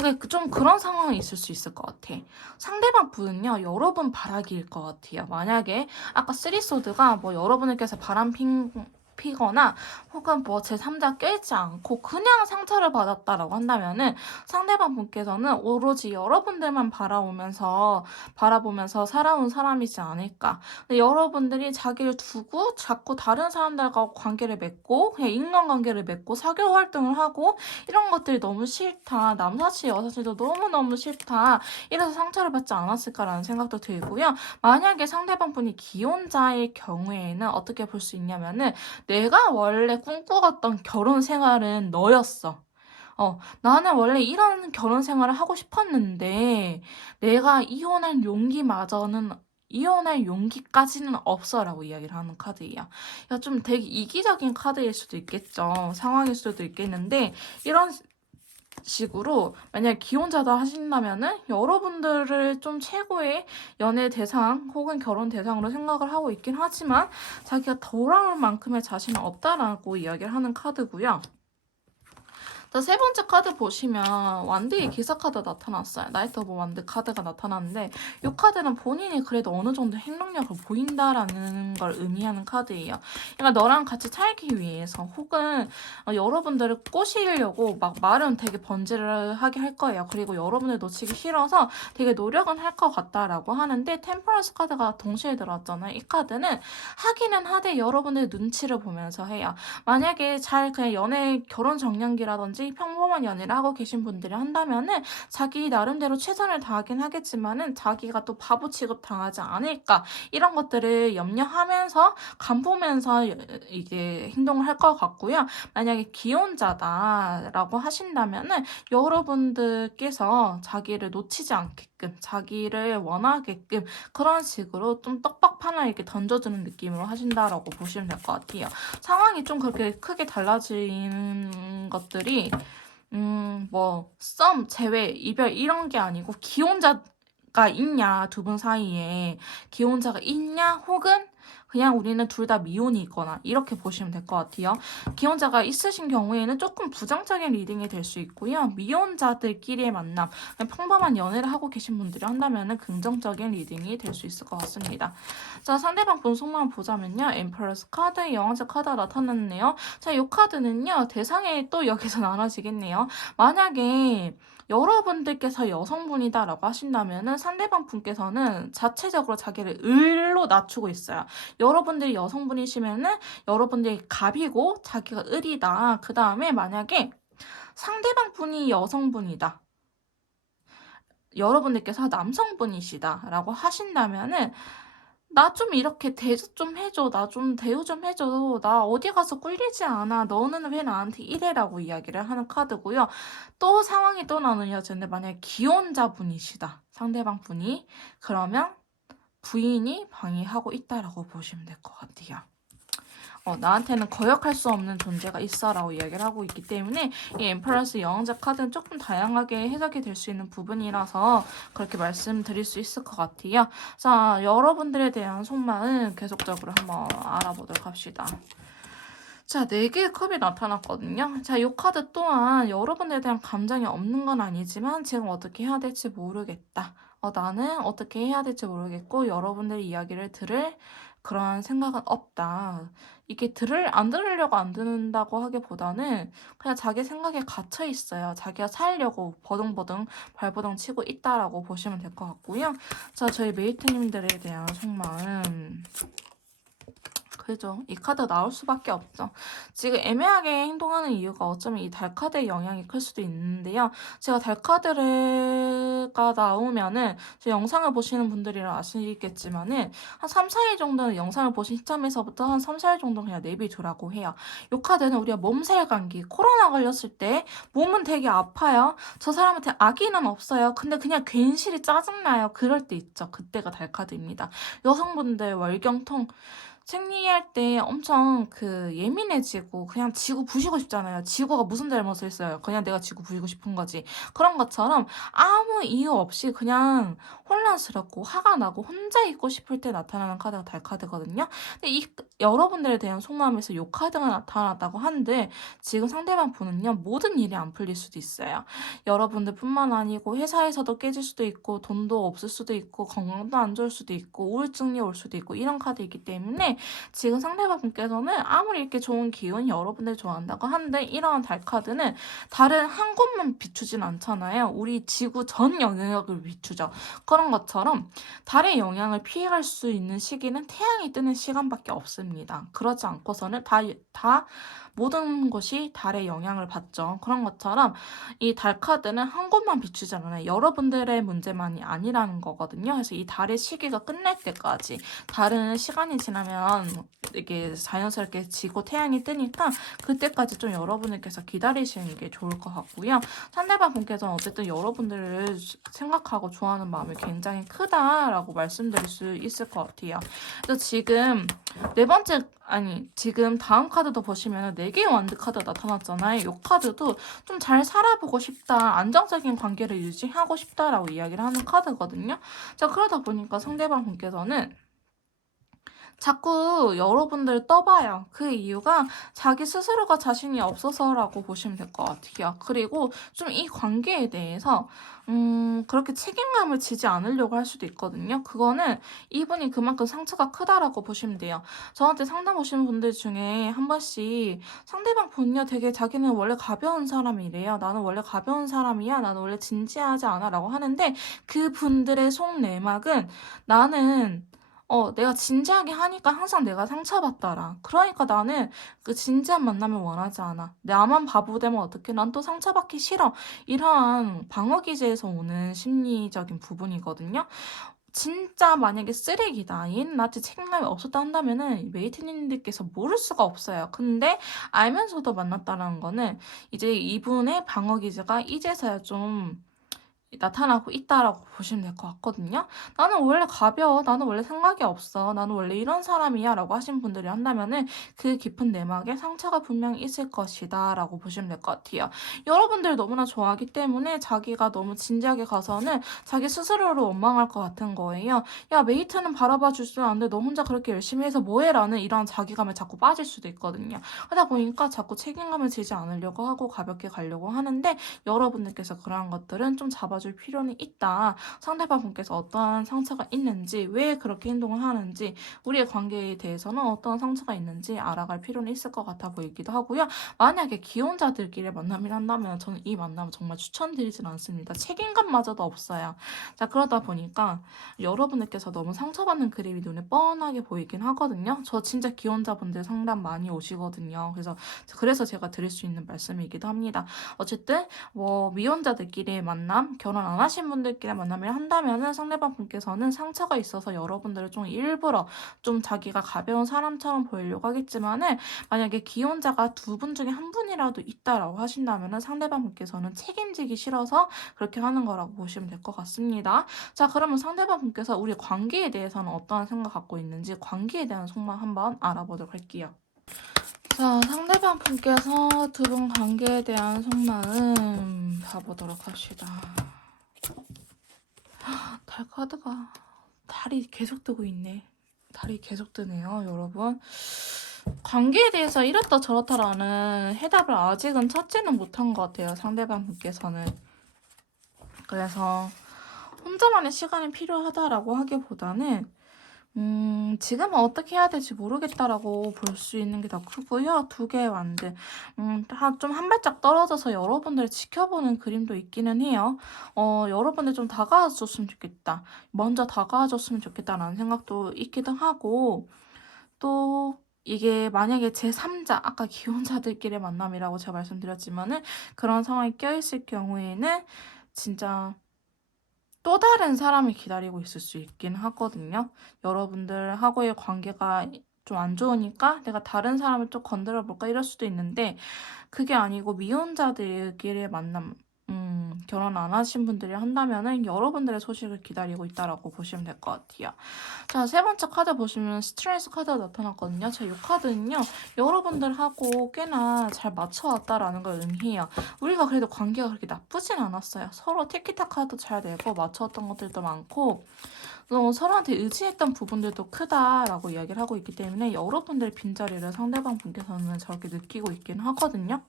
이게 좀 그런 상황이 있을 수 있을 것 같아. 상대방 분은요, 여러분 바라기일 것 같아요. 만약에 아까 쓰리소드가 뭐 여러분들께서 피거나 혹은 뭐 제3자 껴있지 않고 그냥 상처를 받았다라고 한다면은 상대방 분께서는 오로지 여러분들만 바라보면서 살아온 사람이지 않을까. 근데 여러분들이 자기를 두고 자꾸 다른 사람들과 관계를 맺고 그냥 인간관계를 맺고 사교 활동을 하고 이런 것들이 너무 싫다. 남사친 여사친도 너무너무 싫다. 이래서 상처를 받지 않았을까라는 생각도 들고요. 만약에 상대방 분이 기혼자일 경우에는 어떻게 볼 수 있냐면은 내가 원래 꿈꿔왔던 결혼 생활은 너였어. 나는 원래 이런 결혼 생활을 하고 싶었는데, 내가 이혼할 용기까지는 없어라고 이야기를 하는 카드예요. 좀 되게 이기적인 카드일 수도 있겠죠. 상황일 수도 있겠는데, 이런 식으로 만약 기혼자다 하신다면은 여러분들을 좀 최고의 연애 대상 혹은 결혼 대상으로 생각을 하고 있긴 하지만 자기가 돌아올 만큼의 자신은 없다라고 이야기를 하는 카드고요. 자, 세 번째 카드 보시면 완드의 기사 카드 나타났어요. 나이트 오브 완드 카드가 나타났는데 이 카드는 본인이 그래도 어느 정도 행동력을 보인다라는 걸 의미하는 카드예요. 그러니까 너랑 같이 살기 위해서 혹은 여러분들을 꼬시려고 막 말은 되게 번지를 하게 할 거예요. 그리고 여러분을 놓치기 싫어서 되게 노력은 할 것 같다라고 하는데 템퍼런스 카드가 동시에 들어왔잖아요. 이 카드는 하기는 하되 여러분의 눈치를 보면서 해요. 만약에 잘 그냥 결혼 정년기라든지 평범한 연애를 하고 계신 분들이 한다면은 자기 나름대로 최선을 다하긴 하겠지만은 자기가 또 바보 취급 당하지 않을까 이런 것들을 염려하면서 간보면서 이게 행동을 할 것 같고요. 만약에 기혼자다라고 하신다면은 여러분들께서 자기를 놓치지 않게끔 자기를 원하게끔 그런 식으로 좀 떡밥하나 이렇게 던져주는 느낌으로 하신다라고 보시면 될 것 같아요. 상황이 좀 그렇게 크게 달라지는 것들이 제외, 이별 이런 게 아니고 기혼자가 있냐, 두 분 사이에 기혼자가 있냐, 혹은 그냥 우리는 둘 다 미혼이 있거나 이렇게 보시면 될 것 같아요. 기혼자가 있으신 경우에는 조금 부정적인 리딩이 될 수 있고요. 미혼자들끼리의 만남, 평범한 연애를 하고 계신 분들이 한다면 긍정적인 리딩이 될 수 있을 것 같습니다. 자, 상대방 분석만 보자면요. 엠퍼러스 카드, 영화제 카드가 나타났네요. 자, 이 카드는요. 대상이 또 여기서 나눠지겠네요. 만약에 여러분들께서 여성분이다라고 하신다면은 상대방 분께서는 자체적으로 자기를 을로 낮추고 있어요. 여러분들이 여성분이시면은 여러분들이 갑이고 자기가 을이다. 그 다음에 만약에 상대방 분이 여성분이다. 여러분들께서 남성분이시다라고 하신다면은 나 좀 이렇게 대접 좀 해줘. 나 좀 대우 좀 해줘. 나 어디 가서 꿀리지 않아. 너는 왜 나한테 이래라고 이야기를 하는 카드고요. 또 상황이 또 나누어지는데 만약에 기혼자분이시다. 상대방 분이. 그러면 부인이 방해하고 있다라고 보시면 될 것 같아요. 나한테는 거역할 수 없는 존재가 있어라고 이야기를 하고 있기 때문에 이 엠퍼러스 여왕자 카드는 조금 다양하게 해석이 될 수 있는 부분이라서 그렇게 말씀드릴 수 있을 것 같아요. 자, 여러분들에 대한 속마음 계속적으로 한번 알아보도록 합시다. 자, 4개의 컵이 나타났거든요. 자, 이 카드 또한 여러분들에 대한 감정이 없는 건 아니지만 지금 어떻게 해야 될지 모르겠다. 나는 어떻게 해야 될지 모르겠고 여러분들의 이야기를 들을 그런 생각은 없다. 이게 안 들으려고 안 듣는다고 하기보다는 그냥 자기 생각에 갇혀 있어요. 자기가 살려고 버둥버둥 발버둥 치고 있다라고 보시면 될 것 같고요. 자, 저희 메이트님들에 대한 속마음. 그죠. 이 카드 나올 수밖에 없죠. 지금 애매하게 행동하는 이유가 어쩌면 이 달카드의 영향이 클 수도 있는데요. 제가 달카드가 나오면은 제 영상을 보시는 분들이라 아시겠지만은 한 3, 4일 정도는 영상을 보신 시점에서부터 한 3, 4일 정도 그냥 내비두라고 해요. 이 카드는 우리가 몸살 감기, 코로나 걸렸을 때 몸은 되게 아파요. 저 사람한테 악의는 없어요. 근데 그냥 괜시리 짜증나요. 그럴 때 있죠. 그때가 달카드입니다. 여성분들 월경통 생리할 때 엄청 예민해지고 그냥 지구 부시고 싶잖아요. 지구가 무슨 잘못을 했어요. 그냥 내가 지구 부시고 싶은 거지. 그런 것처럼 아무 이유 없이 그냥 혼란스럽고 화가 나고 혼자 있고 싶을 때 나타나는 카드가 달카드거든요. 근데 여러분들에 대한 속마음에서 요 카드가 나타났다고 하는데 지금 상대방 분은요. 모든 일이 안 풀릴 수도 있어요. 여러분들뿐만 아니고 회사에서도 깨질 수도 있고 돈도 없을 수도 있고 건강도 안 좋을 수도 있고 우울증이 올 수도 있고 이런 카드이기 때문에 지금 상대방분께서는 아무리 이렇게 좋은 기운이 여러분들 좋아한다고 하는데 이러한 달카드는 다른 한 곳만 비추진 않잖아요. 우리 지구 전 영역을 비추죠. 그런 것처럼 달의 영향을 피해갈 수 있는 시기는 태양이 뜨는 시간밖에 없습니다. 그러지 않고서는 다 모든 것이 달의 영향을 받죠. 그런 것처럼 이 달카드는 한 곳만 비추지 않아요. 여러분들의 문제만이 아니라는 거거든요. 그래서 이 달의 시기가 끝날 때까지 다른 시간이 지나면 이게 자연스럽게 지고 태양이 뜨니까 그때까지 좀 여러분들께서 기다리시는 게 좋을 것 같고요. 상대방 분께서는 어쨌든 여러분들을 생각하고 좋아하는 마음이 굉장히 크다라고 말씀드릴 수 있을 것 같아요. 그래서 지금 지금 다음 카드도 보시면 4개의 완드 카드 나타났잖아요. 이 카드도 좀 잘 살아보고 싶다, 안정적인 관계를 유지하고 싶다라고 이야기를 하는 카드거든요. 자, 그러다 보니까 상대방 분께서는 자꾸 여러분들 떠봐요. 그 이유가 자기 스스로가 자신이 없어서라고 보시면 될 것 같아요. 그리고 좀 이 관계에 대해서 그렇게 책임감을 지지 않으려고 할 수도 있거든요. 그거는 이분이 그만큼 상처가 크다라고 보시면 돼요. 저한테 상담 오시는 분들 중에 한 번씩 상대방 분이요 되게 자기는 원래 가벼운 사람이래요. 나는 원래 가벼운 사람이야. 나는 원래 진지하지 않아 라고 하는데 그분들의 속내막은 나는 내가 진지하게 하니까 항상 내가 상처받더라. 그러니까 나는 그 진지한 만남을 원하지 않아. 나만 바보 되면 어떡해? 난 또 상처받기 싫어. 이러한 방어 기제에서 오는 심리적인 부분이거든요. 진짜 만약에 쓰레기다. 얘는 나한테 책임감이 없었다 한다면은 메이트님들께서 모를 수가 없어요. 근데 알면서도 만났다는 거는 이제 이분의 방어 기제가 이제서야 좀 나타나고 있다라고 보시면 될 것 같거든요. 나는 원래 가벼워. 나는 원래 생각이 없어. 나는 원래 이런 사람이야. 라고 하신 분들이 한다면은 그 깊은 내막에 상처가 분명히 있을 것이다. 라고 보시면 될 것 같아요. 여러분들 너무나 좋아하기 때문에 자기가 너무 진지하게 가서는 자기 스스로를 원망할 것 같은 거예요. 야, 메이트는 바라봐 줄 줄 아는데 너 혼자 그렇게 열심히 해서 뭐해? 라는 이런 자기감에 자꾸 빠질 수도 있거든요. 하다 보니까 자꾸 책임감을 지지 않으려고 하고 가볍게 가려고 하는데 여러분들께서 그러한 것들은 좀 알아줄 필요는 있다. 상대방 분께서 어떠한 상처가 있는지, 왜 그렇게 행동을 하는지, 우리의 관계에 대해서는 어떤 상처가 있는지 알아갈 필요는 있을 것 같아 보이기도 하고요. 만약에 기혼자들끼리 만남을 한다면 저는 이 만남을 정말 추천드리진 않습니다. 책임감마저도 없어요. 자, 그러다 보니까 여러분들께서 너무 상처받는 그림이 눈에 뻔하게 보이긴 하거든요. 저 진짜 기혼자분들 상담 많이 오시거든요. 그래서 제가 드릴 수 있는 말씀이기도 합니다. 어쨌든 뭐 미혼자들끼리의 만남, 결혼 안 하신 분들끼리 만남을 한다면은 상대방 분께서는 상처가 있어서 여러분들을 좀 일부러 좀 자기가 가벼운 사람처럼 보이려고 하겠지만은 만약에 기혼자가 두 분 중에 한 분이라도 있다라고 하신다면은 상대방 분께서는 책임지기 싫어서 그렇게 하는 거라고 보시면 될 것 같습니다. 자, 그러면 상대방 분께서 우리 관계에 대해서는 어떠한 생각 갖고 있는지 관계에 대한 속만 한번 알아보도록 할게요. 자, 상대방 분께서 두 분 관계에 대한 속마음 봐보도록 합시다. 달 카드가 달이 계속 뜨고 있네. 달이 계속 뜨네요, 여러분. 관계에 대해서 이렇다 저렇다라는 해답을 아직은 찾지는 못한 것 같아요, 상대방 분께서는. 그래서 혼자만의 시간이 필요하다라고 하기보다는 지금은 어떻게 해야 될지 모르겠다라고 볼 수 있는 게 더 크고요. 두 개의 완드. 좀 한 발짝 떨어져서 여러분들을 지켜보는 그림도 있기는 해요. 여러분들 좀 다가와줬으면 좋겠다. 먼저 다가와줬으면 좋겠다라는 생각도 있기도 하고, 또, 이게 만약에 제3자, 아까 기혼자들끼리 만남이라고 제가 말씀드렸지만은, 그런 상황이 껴있을 경우에는, 진짜, 또 다른 사람이 기다리고 있을 수 있긴 하거든요. 여러분들하고의 관계가 좀 안 좋으니까 내가 다른 사람을 좀 건드려 볼까 이럴 수도 있는데 그게 아니고 미혼자들끼리의 만남, 결혼 안 하신 분들이 한다면은 여러분들의 소식을 기다리고 있다라고 보시면 될 것 같아요. 자, 세 번째 카드 보시면 스트레스 카드가 나타났거든요. 제 이 카드는요, 여러분들하고 꽤나 잘 맞춰왔다라는 걸 의미해요. 우리가 그래도 관계가 그렇게 나쁘진 않았어요. 서로 티키타카도 잘 되고 맞춰왔던 것들도 많고, 서로한테 의지했던 부분들도 크다라고 이야기를 하고 있기 때문에 여러분들의 빈자리를 상대방 분께서는 저렇게 느끼고 있긴 하거든요.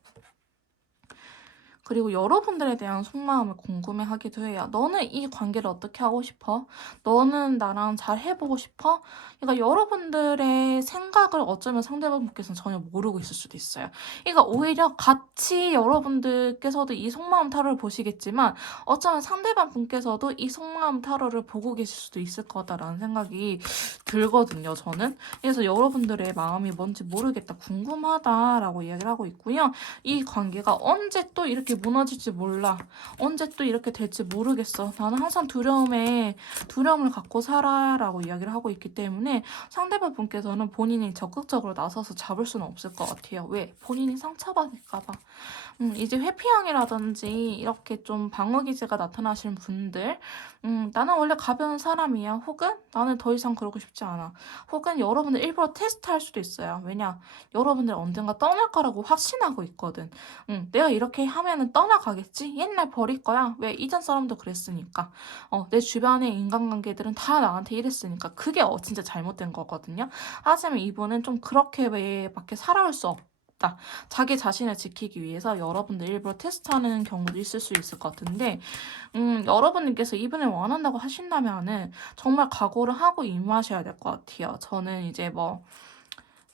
그리고 여러분들에 대한 속마음을 궁금해하기도 해요. 너는 이 관계를 어떻게 하고 싶어? 너는 나랑 잘 해보고 싶어? 그러니까 여러분들의 생각을 어쩌면 상대방분께서는 전혀 모르고 있을 수도 있어요. 그러니까 오히려 같이 여러분들께서도 이 속마음 타로를 보시겠지만 어쩌면 상대방분께서도 이 속마음 타로를 보고 계실 수도 있을 거다라는 생각이 들거든요, 저는. 그래서 여러분들의 마음이 뭔지 모르겠다, 궁금하다라고 이야기를 하고 있고요. 이 관계가 언제 또 이렇게 무너질지 몰라. 언제 또 이렇게 될지 모르겠어. 나는 항상 두려움을 갖고 살아라고 이야기를 하고 있기 때문에 상대방 분께서는 본인이 적극적으로 나서서 잡을 수는 없을 것 같아요. 왜? 본인이 상처받을까봐. 이제 회피형이라든지 이렇게 좀 방어기제가 나타나시는 분들, 나는 원래 가벼운 사람이야. 혹은 나는 더 이상 그러고 싶지 않아. 혹은 여러분들 일부러 테스트할 수도 있어요. 왜냐? 여러분들 언젠가 떠날 거라고 확신하고 있거든. 내가 이렇게 하면은 떠나가겠지? 옛날 버릴 거야. 왜? 이전 사람도 그랬으니까. 내 주변의 인간관계들은 다 나한테 이랬으니까. 그게 진짜 잘못된 거거든요. 하지만 이분은 좀 그렇게 밖에 살아올 수 없다. 자기 자신을 지키기 위해서 여러분들 일부러 테스트하는 경우도 있을 수 있을 것 같은데, 여러분들께서 이분을 원한다고 하신다면은 정말 각오를 하고 임하셔야 될 것 같아요. 저는 이제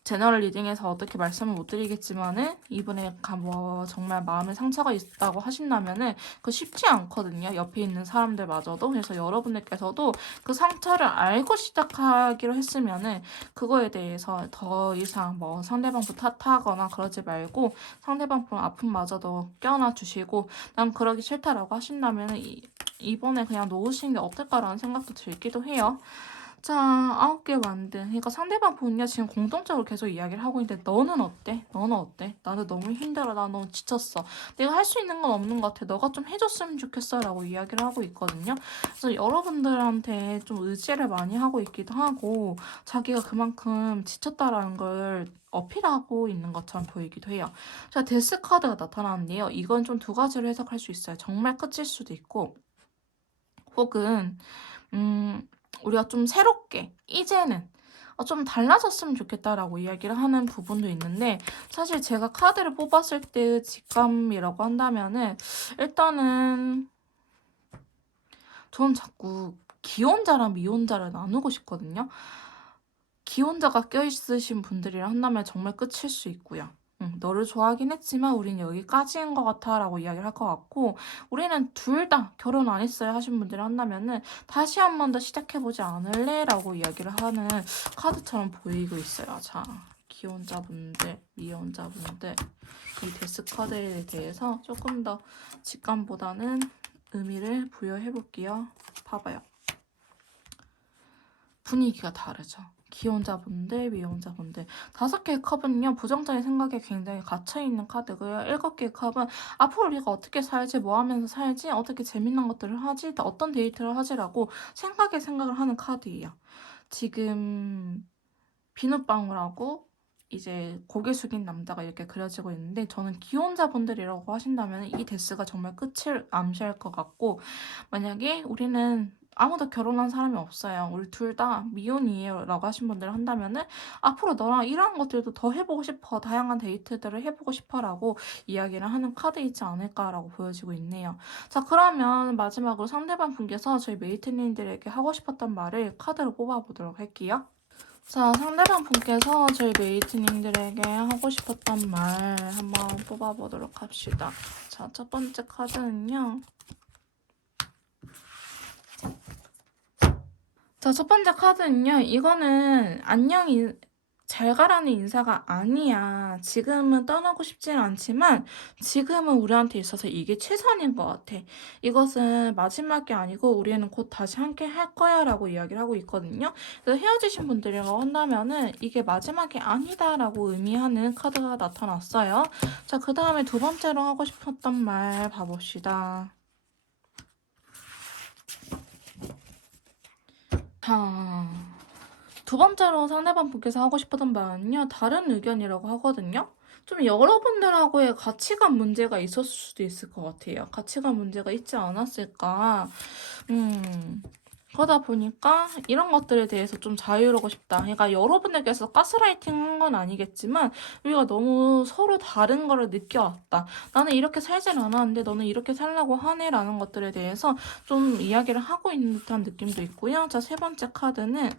제너럴 리딩에서 어떻게 말씀을 못 드리겠지만은 이분의 정말 마음에 상처가 있다고 하신다면은 그 쉽지 않거든요. 옆에 있는 사람들마저도. 그래서 여러분들께서도 그 상처를 알고 시작하기로 했으면은 그거에 대해서 더 이상 상대방부 탓하거나 그러지 말고 상대방 아픔마저도 껴안아 주시고 난 그러기 싫다라고 하신다면은 이번에 그냥 놓으시는 게 어떨까라는 생각도 들기도 해요. 자, 9개 만든. 그러니까 상대방 분야 지금 공통적으로 계속 이야기를 하고 있는데 너는 어때? 너는 어때? 나는 너무 힘들어. 나 너무 지쳤어. 내가 할 수 있는 건 없는 것 같아. 너가 좀 해줬으면 좋겠어. 라고 이야기를 하고 있거든요. 그래서 여러분들한테 좀 의지를 많이 하고 있기도 하고 자기가 그만큼 지쳤다라는 걸 어필하고 있는 것처럼 보이기도 해요. 자, 데스 카드가 나타나는데요. 이건 좀 두 가지로 해석할 수 있어요. 정말 끝일 수도 있고 혹은 우리가 좀 새롭게 이제는 좀 달라졌으면 좋겠다라고 이야기를 하는 부분도 있는데 사실 제가 카드를 뽑았을 때의 직감이라고 한다면은 일단은 저는 자꾸 기혼자랑 미혼자를 나누고 싶거든요. 기혼자가 껴있으신 분들이랑 한다면 정말 끝일 수 있고요. 너를 좋아하긴 했지만 우린 여기까지인 것 같아 라고 이야기를 할 것 같고, 우리는 둘 다 결혼 안 했어요 하신 분들이 한다면은 다시 한 번 더 시작해보지 않을래? 라고 이야기를 하는 카드처럼 보이고 있어요. 자, 기혼자분들, 미혼자분들, 이 데스 카드에 대해서 조금 더 직감보다는 의미를 부여해볼게요. 봐봐요. 분위기가 다르죠. 기혼자분들, 미혼자분들. 5개의 컵은요, 부정적인 생각에 굉장히 갇혀있는 카드고요. 7개의 컵은 앞으로 우리가 어떻게 살지, 뭐 하면서 살지, 어떻게 재밌는 것들을 하지, 어떤 데이트를 하지라고 생각을 하는 카드예요. 지금 비눗방울하고 이제 고개 숙인 남자가 이렇게 그려지고 있는데, 저는 기혼자분들이라고 하신다면 이 데스가 정말 끝을 암시할 것 같고, 만약에 우리는 아무도 결혼한 사람이 없어요, 우리 둘 다 미혼이에요 라고 하신 분들 한다면은 앞으로 너랑 이런 것들도 더 해보고 싶어, 다양한 데이트들을 해보고 싶어 라고 이야기를 하는 카드이지 않을까라고 보여지고 있네요. 자, 그러면 마지막으로 상대방 분께서 저희 메이트님들에게 하고 싶었던 말을 카드로 뽑아보도록 할게요. 자, 상대방 분께서 저희 메이트님들에게 하고 싶었던 말 한번 뽑아보도록 합시다. 자, 첫 번째 카드는요. 자, 첫 번째 카드는요. 이거는 안녕이 잘 가라는 인사가 아니야. 지금은 떠나고 싶지는 않지만 지금은 우리한테 있어서 이게 최선인 것 같아. 이것은 마지막이 아니고 우리는 곧 다시 함께 할 거야 라고 이야기를 하고 있거든요. 그래서 헤어지신 분들이라고 한다면은 이게 마지막이 아니다 라고 의미하는 카드가 나타났어요. 자, 그 다음에 두 번째로 하고 싶었던 말 봐봅시다. 자, 두 번째로 상대방 분께서 하고 싶었던 말은요, 다른 의견이라고 하거든요. 좀 여러분들하고의 가치관 문제가 있었을 수도 있을 것 같아요. 가치관 문제가 있지 않았을까. 그러다 보니까 이런 것들에 대해서 좀 자유로우고 싶다. 그러니까 여러분들께서 가스라이팅 한 건 아니겠지만 우리가 너무 서로 다른 거를 느껴왔다. 나는 이렇게 살진 않았는데 너는 이렇게 살라고 하네 라는 것들에 대해서 좀 이야기를 하고 있는 듯한 느낌도 있고요. 자, 세 번째 카드는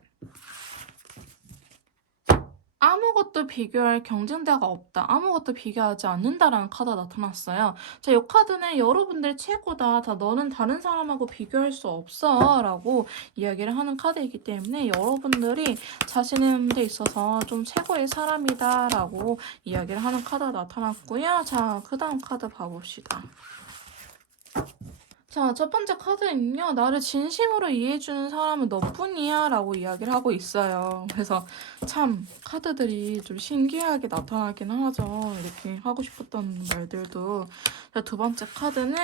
아무것도 비교할 경쟁자가 없다. 아무것도 비교하지 않는다라는 카드가 나타났어요. 자, 이 카드는 여러분들 최고다. 다 너는 다른 사람하고 비교할 수 없어. 라고 이야기를 하는 카드이기 때문에 여러분들이 자신에 있어서 좀 최고의 사람이다. 라고 이야기를 하는 카드가 나타났고요. 자, 그 다음 카드 봐봅시다. 자, 첫 번째 카드는요. 나를 진심으로 이해해주는 사람은 너뿐이야 라고 이야기를 하고 있어요. 그래서 참 카드들이 좀 신기하게 나타나긴 하죠. 이렇게 하고 싶었던 말들도. 자, 두 번째 카드는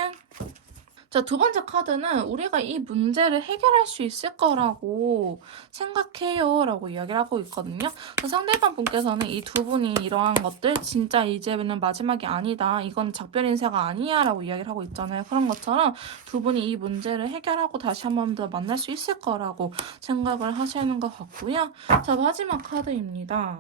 자, 두 번째 카드는 우리가 이 문제를 해결할 수 있을 거라고 생각해요 라고 이야기를 하고 있거든요. 상대방 분께서는 이 두 분이 이러한 것들 진짜 이제는 마지막이 아니다. 이건 작별 인사가 아니야 라고 이야기를 하고 있잖아요. 그런 것처럼 두 분이 이 문제를 해결하고 다시 한 번 더 만날 수 있을 거라고 생각을 하시는 것 같고요. 자, 마지막 카드입니다.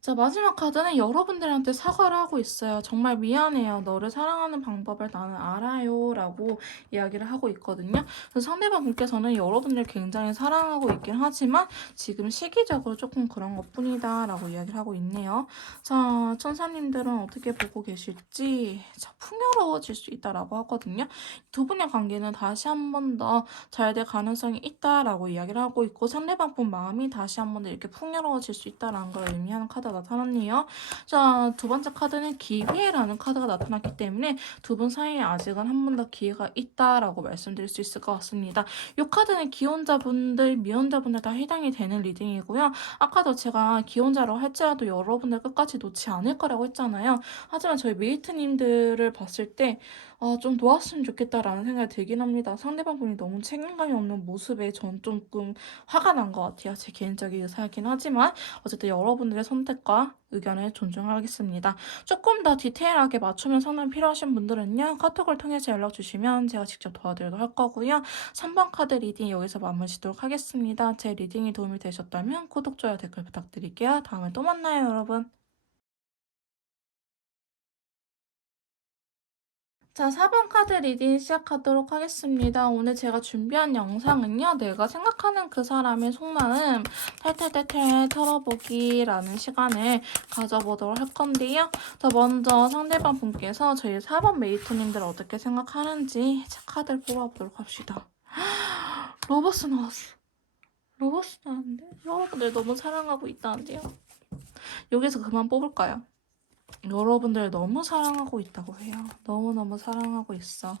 자, 마지막 카드는 여러분들한테 사과를 하고 있어요. 정말 미안해요. 너를 사랑하는 방법을 나는 알아요. 라고 이야기를 하고 있거든요. 그래서 상대방 분께서는 여러분들 굉장히 사랑하고 있긴 하지만 지금 시기적으로 조금 그런 것 뿐이다. 라고 이야기를 하고 있네요. 자, 천사님들은 어떻게 보고 계실지 자, 풍요로워질 수 있다라고 하거든요. 두 분의 관계는 다시 한 번 더 잘 될 가능성이 있다라고 이야기를 하고 있고 상대방 분 마음이 다시 한 번 더 이렇게 풍요로워질 수 있다라는 걸 의미하는 카드가 나타났네요. 자, 두 번째 카드는 기회라는 카드가 나타났기 때문에 두 분 사이에 아직은 한 번 더 기회가 있다라고 말씀드릴 수 있을 것 같습니다. 이 카드는 기혼자분들, 미혼자분들 다 해당이 되는 리딩이고요. 아까도 제가 기혼자라고 할지라도 여러분들 끝까지 놓지 않을 거라고 했잖아요. 하지만 저희 메이트님들을 봤을 때 좀 도왔으면 좋겠다라는 생각이 들긴 합니다. 상대방 분이 너무 책임감이 없는 모습에 전 조금 화가 난 것 같아요. 제 개인적인 의사이긴 하지만 어쨌든 여러분들의 선택과 의견을 존중하겠습니다. 조금 더 디테일하게 맞춤형 상담 필요하신 분들은요. 카톡을 통해서 연락 주시면 제가 직접 도와드리도록 할 거고요. 3번 카드 리딩 여기서 마무리 짓도록 하겠습니다. 제 리딩이 도움이 되셨다면 구독, 좋아요, 댓글 부탁드릴게요. 다음에 또 만나요, 여러분. 자, 4번 카드 리딩 시작하도록 하겠습니다. 오늘 제가 준비한 영상은요, 내가 생각하는 그 사람의 속마음 탈탈탈탈 털어보기라는 시간을 가져보도록 할 건데요. 자, 먼저 상대방 분께서 저희 4번 메이트님들 어떻게 생각하는지 카드를 뽑아보도록 합시다. 로버스 나왔어. 로버스 나왔는데? 여러분들 너무 사랑하고 있다는데요. 여기서 그만 뽑을까요? 여러분들 너무 사랑하고 있다고 해요. 너무너무 사랑하고 있어.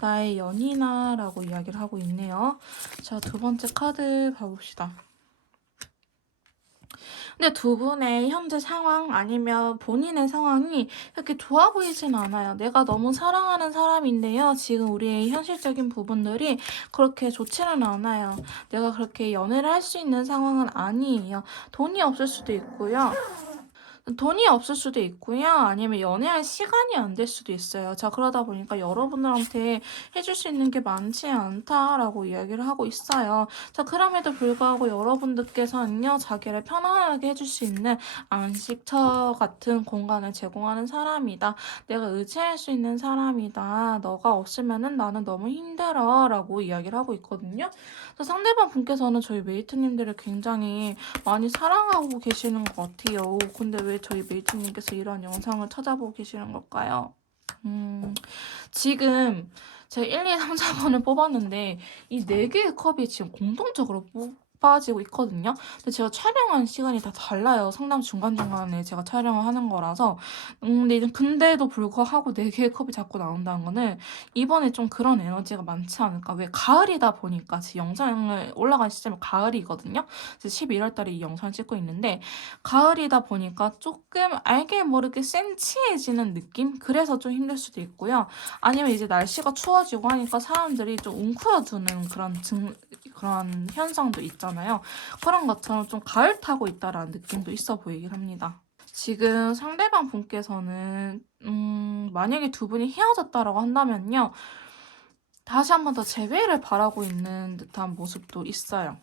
나의 연인아 라고 이야기를 하고 있네요. 자, 두 번째 카드 봐봅시다. 근데 두 분의 현재 상황 아니면 본인의 상황이 이렇게 좋아 보이진 않아요. 내가 너무 사랑하는 사람인데요. 지금 우리의 현실적인 부분들이 그렇게 좋지는 않아요. 내가 그렇게 연애를 할 수 있는 상황은 아니에요. 돈이 없을 수도 있고요. 돈이 없을 수도 있고요. 아니면 연애할 시간이 안 될 수도 있어요. 자, 그러다 보니까 여러분들한테 해줄 수 있는 게 많지 않다라고 이야기를 하고 있어요. 자, 그럼에도 불구하고 여러분들께서는요, 자기를 편안하게 해줄 수 있는 안식처 같은 공간을 제공하는 사람이다. 내가 의지할 수 있는 사람이다. 너가 없으면은 나는 너무 힘들어. 라고 이야기를 하고 있거든요. 상대방 분께서는 저희 메이트님들을 굉장히 많이 사랑하고 계시는 것 같아요. 근데 왜 저희 메이트님께서 이런 영상을 찾아보고 계시는 걸까요? 지금 제가 1, 2, 3, 4번을 뽑았는데 이 4개의 컵이 지금 공통적으로 빠지고 있거든요. 근데 제가 촬영한 시간이 다 달라요. 상담 중간중간에 제가 촬영을 하는 거라서. 근데도 불구하고 4개의 컵이 자꾸 나온다는 거는 이번에 좀 그런 에너지가 많지 않을까. 왜 가을이다 보니까 지금 영상을 올라간 시점이 가을이거든요. 11월 달에 이 영상을 찍고 있는데 가을이다 보니까 조금 알게 모르게 센치해지는 느낌? 그래서 좀 힘들 수도 있고요. 아니면 이제 날씨가 추워지고 하니까 사람들이 좀 웅크러드는 그런 현상도 있잖아요. 그런 것처럼 좀 가을 타고 있다라는 느낌도 있어 보이긴 합니다. 지금 상대방 분께서는 만약에 두 분이 헤어졌다라고 한다면요. 다시 한 번 더 재회를 바라고 있는 듯한 모습도 있어요.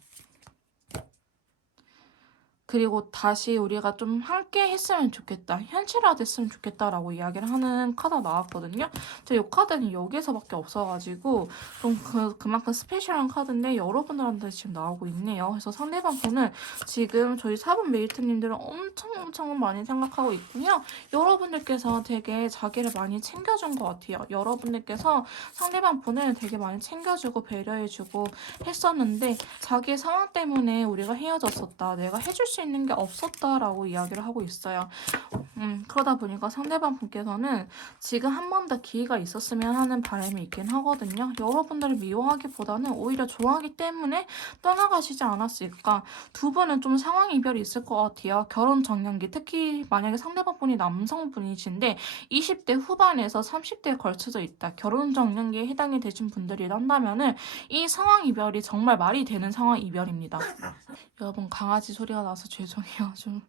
그리고 다시 우리가 좀 함께 했으면 좋겠다. 현실화됐으면 좋겠다라고 이야기를 하는 카드가 나왔거든요. 이 카드는 여기에서밖에 없어가지고 좀 그만큼 스페셜한 카드인데 여러분들한테 지금 나오고 있네요. 그래서 상대방 분은 지금 저희 4번 메이트님들은 엄청 많이 생각하고 있고요. 여러분들께서 되게 자기를 많이 챙겨준 것 같아요. 여러분들께서 상대방 분을 되게 많이 챙겨주고 배려해주고 했었는데 자기 상황 때문에 우리가 헤어졌었다. 내가 해줄 수 있는 게 없었다라고 이야기를 하고 있어요. 그러다 보니까 상대방 분께서는 지금 한 번 더 기회가 있었으면 하는 바람이 있긴 하거든요. 여러분들을 미워하기보다는 오히려 좋아하기 때문에 떠나가시지 않았을까. 두 분은 좀 상황 이별이 있을 것 같아요. 결혼 정년기, 특히 만약에 상대방 분이 남성분이신데 20대 후반에서 30대에 걸쳐져 있다. 결혼 정년기에 해당이 되신 분들이란다면은 이 상황 이별이 정말 말이 되는 상황 이별입니다. 여러분 강아지 소리가 나서 죄송해요. 좀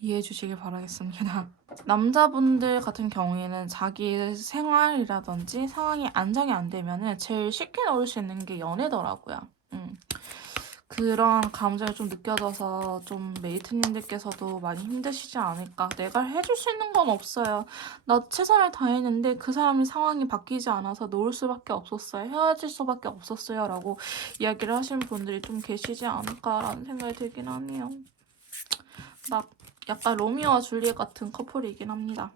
이해해 주시길 바라겠습니다. 남자분들 같은 경우에는 자기 생활이라든지 상황이 안정이 안 되면은 제일 쉽게 넣을 수 있는 게 연애더라고요. 그런 감정이 좀 느껴져서 좀 메이트님들께서도 많이 힘드시지 않을까. 내가 해줄 수 있는 건 없어요. 나 최선을 다했는데 그 사람의 상황이 바뀌지 않아서 놓을 수밖에 없었어요. 헤어질 수밖에 없었어요. 라고 이야기를 하시는 분들이 좀 계시지 않을까라는 생각이 들긴 하네요. 막 약간 로미오와 줄리엣 같은 커플이긴 합니다.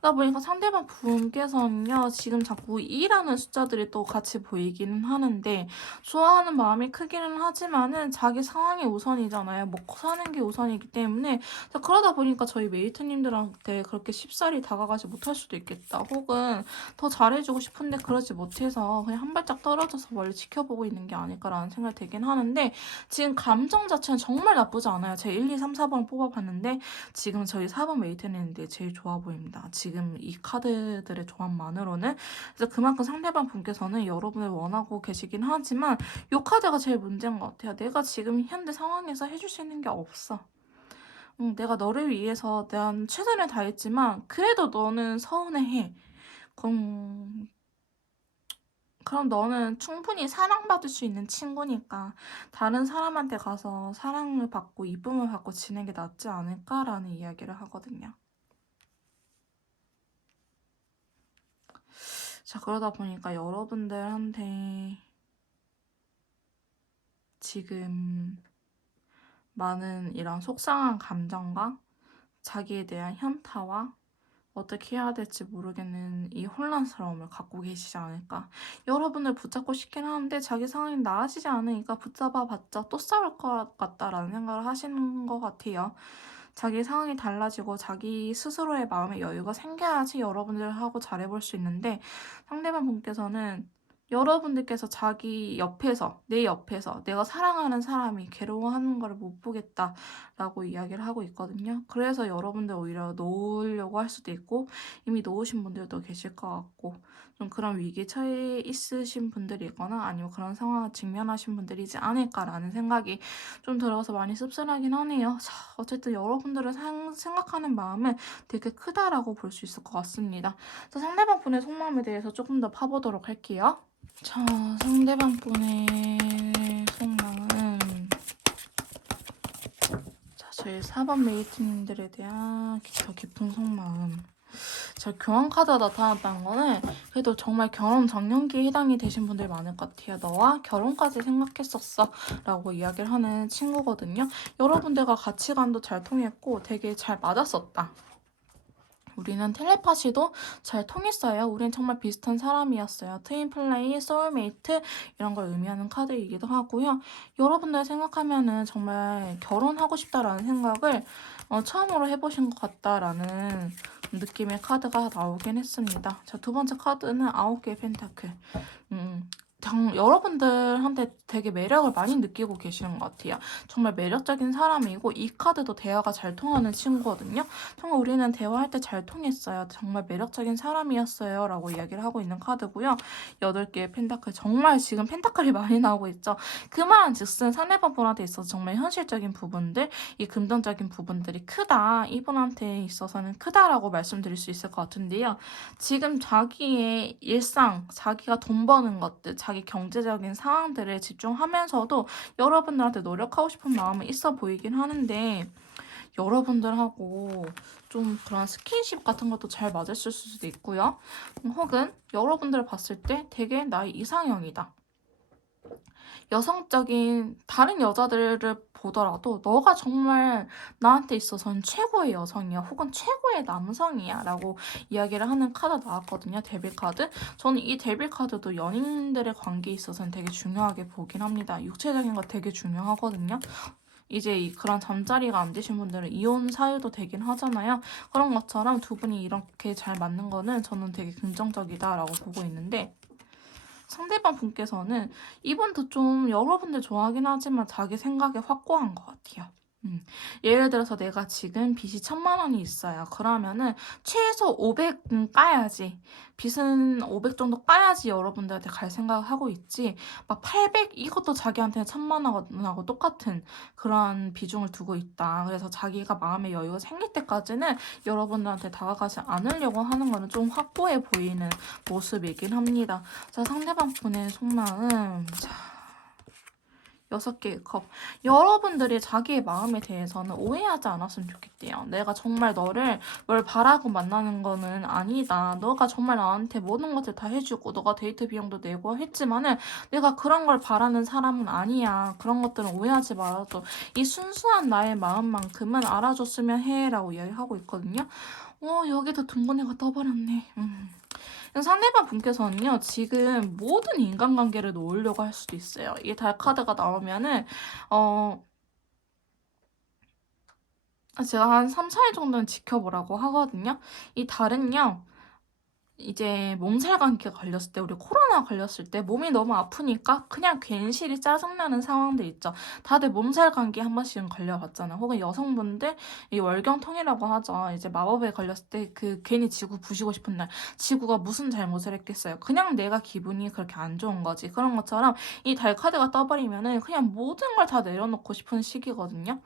그러다 보니까 상대방 분께서는요, 지금 자꾸 2라는 숫자들이 또 같이 보이기는 하는데, 좋아하는 마음이 크기는 하지만은 자기 상황이 우선이잖아요. 먹고 사는 게 우선이기 때문에, 자, 그러다 보니까 저희 메이트님들한테 그렇게 쉽사리 다가가지 못할 수도 있겠다. 혹은 더 잘해주고 싶은데 그러지 못해서 그냥 한 발짝 떨어져서 멀리 지켜보고 있는 게 아닐까라는 생각이 들긴 하는데, 지금 감정 자체는 정말 나쁘지 않아요. 제가 1, 2, 3, 4번 뽑아봤는데, 지금 저희 4번 메이트님인데 제일 좋아 보입니다. 지금 이 카드들의 조합만으로는. 그래서 그만큼 상대방 분께서는 여러분을 원하고 계시긴 하지만 이 카드가 제일 문제인 것 같아요. 내가 지금 현재 상황에서 해줄 수 있는 게 없어. 내가 너를 위해서 난 최선을 다했지만 그래도 너는 서운해해. 그럼 너는 충분히 사랑받을 수 있는 친구니까 다른 사람한테 가서 사랑을 받고 이쁨을 받고 지내는 게 낫지 않을까라는 이야기를 하거든요. 자, 그러다 보니까 여러분들한테 지금 많은 이런 속상한 감정과 자기에 대한 현타와 어떻게 해야 될지 모르겠는 이 혼란스러움을 갖고 계시지 않을까. 여러분을 붙잡고 싶긴 하는데 자기 상황이 나아지지 않으니까 붙잡아봤자 또 싸울 것 같다라는 생각을 하시는 것 같아요. 자기 상황이 달라지고 자기 스스로의 마음의 여유가 생겨야지 여러분들하고 잘해볼 수 있는데 상대방 분께서는 여러분들께서 자기 옆에서, 내 옆에서 내가 사랑하는 사람이 괴로워하는 걸 못 보겠다라고 이야기를 하고 있거든요. 그래서 여러분들 오히려 놓으려고 할 수도 있고 이미 놓으신 분들도 계실 것 같고 좀 그런 위기에 처해 있으신 분들이거나 아니면 그런 상황을 직면하신 분들이지 않을까라는 생각이 좀 들어서 많이 씁쓸하긴 하네요. 자, 어쨌든 여러분들을 생각하는 마음은 되게 크다라고 볼 수 있을 것 같습니다. 자, 상대방 분의 속마음에 대해서 조금 더 파보도록 할게요. 자, 상대방 분의 속마음. 자, 저희 4번 메이트님들에 대한 더 깊은 속마음. 자, 교환 카드가 나타났다는 거는 그래도 정말 결혼 정년기에 해당이 되신 분들 많을 것 같아요. 너와 결혼까지 생각했었어 라고 이야기를 하는 친구거든요. 여러분들과 가치관도 잘 통했고 되게 잘 맞았었다. 우리는 텔레파시도 잘 통했어요. 우린 정말 비슷한 사람이었어요. 트윈플레이, 소울메이트 이런 걸 의미하는 카드이기도 하고요. 여러분들 생각하면은 정말 결혼하고 싶다라는 생각을 처음으로 해보신 것 같다라는 느낌의 카드가 나오긴 했습니다. 자, 두 번째 카드는 9개의 펜타클. 여러분들한테 되게 매력을 많이 느끼고 계시는 것 같아요. 정말 매력적인 사람이고 이 카드도 대화가 잘 통하는 친구거든요. 정말 우리는 대화할 때 잘 통했어요. 정말 매력적인 사람이었어요. 라고 이야기를 하고 있는 카드고요. 8개의 펜타클. 정말 지금 펜타클이 많이 나오고 있죠. 그 말은 즉슨 상대방 분한테 있어서 정말 현실적인 부분들, 이 금전적인 부분들이 크다. 이분한테 있어서는 크다라고 말씀드릴 수 있을 것 같은데요. 지금 자기의 일상, 자기가 돈 버는 것들, 자기 경제적인 상황들을 집중하면서도 여러분들한테 노력하고 싶은 마음은 있어 보이긴 하는데 여러분들하고 좀 그런 스킨십 같은 것도 잘 맞았을 수도 있고요. 혹은 여러분들을 봤을 때 되게 나의 이상형이다. 여성적인 다른 여자들을 보더라도 너가 정말 나한테 있어서는 최고의 여성이야 혹은 최고의 남성이야 라고 이야기를 하는 카드 나왔거든요. 데빌 카드. 저는 이 데빌 카드도 연인들의 관계에 있어서는 되게 중요하게 보긴 합니다. 육체적인 거 되게 중요하거든요. 이제 그런 잠자리가 안 되신 분들은 이혼 사유도 되긴 하잖아요. 그런 것처럼 두 분이 이렇게 잘 맞는 거는 저는 되게 긍정적이다라고 보고 있는데 상대방 분께서는 이분도 좀 여러분들 좋아하긴 하지만 자기 생각에 확고한 것 같아요. 예를 들어서 내가 지금 빚이 1,000만 원이 있어요. 그러면은 최소 500은 까야지. 빚은 500 정도 까야지 여러분들한테 갈 생각을 하고 있지. 막 800 이것도 자기한테는 1,000만 원하고 똑같은 그런 비중을 두고 있다. 그래서 자기가 마음의 여유가 생길 때까지는 여러분들한테 다가가지 않으려고 하는 거는 좀 확고해 보이는 모습이긴 합니다. 자, 상대방 분의 속마음. 자, 6개의 컵. 여러분들이 자기의 마음에 대해서는 오해하지 않았으면 좋겠대요. 내가 정말 널 바라고 만나는 거는 아니다. 너가 정말 나한테 모든 것을 다 해주고 너가 데이트 비용도 내고 했지만은 내가 그런 걸 바라는 사람은 아니야. 그런 것들은 오해하지 말아줘. 이 순수한 나의 마음만큼은 알아줬으면 해 라고 이야기하고 있거든요. 여기도 둥근애가 떠버렸네. 상대방 분께서는요, 지금 모든 인간관계를 놓으려고 할 수도 있어요. 이 달 카드가 나오면은, 제가 한 3, 4일 정도는 지켜보라고 하거든요. 이 달은요, 이제 몸살 감기가 걸렸을 때 우리 코로나 걸렸을 때 몸이 너무 아프니까 그냥 괜시리 짜증나는 상황들 있죠. 다들 몸살 감기 한 번씩은 걸려봤잖아. 혹은 여성분들 이 월경통이라고 하죠. 이제 마법에 걸렸을 때 그 괜히 지구 부시고 싶은 날 지구가 무슨 잘못을 했겠어요. 그냥 내가 기분이 그렇게 안 좋은 거지. 그런 것처럼 이 달 카드가 떠버리면은 그냥 모든 걸 다 내려놓고 싶은 시기거든요.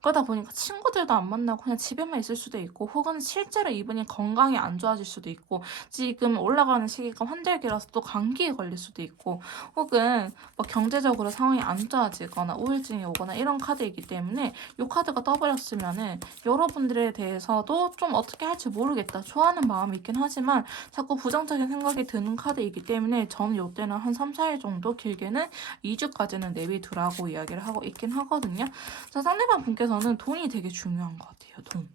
그러다 보니까 친구들도 안 만나고 그냥 집에만 있을 수도 있고, 혹은 실제로 이분이 건강이 안 좋아질 수도 있고, 지금 올라가는 시기가 환절기라서 또 감기에 걸릴 수도 있고, 혹은 뭐 경제적으로 상황이 안 좋아지거나 우울증이 오거나 이런 카드이기 때문에 이 카드가 떠버렸으면은 여러분들에 대해서도 좀 어떻게 할지 모르겠다, 좋아하는 마음이 있긴 하지만 자꾸 부정적인 생각이 드는 카드이기 때문에 저는 이때는 한 3, 4일 정도, 길게는 2주까지는 내비두라고 이야기를 하고 있긴 하거든요. 자, 상대방 분께서는 돈이 되게 중요한 것 같아요. 돈.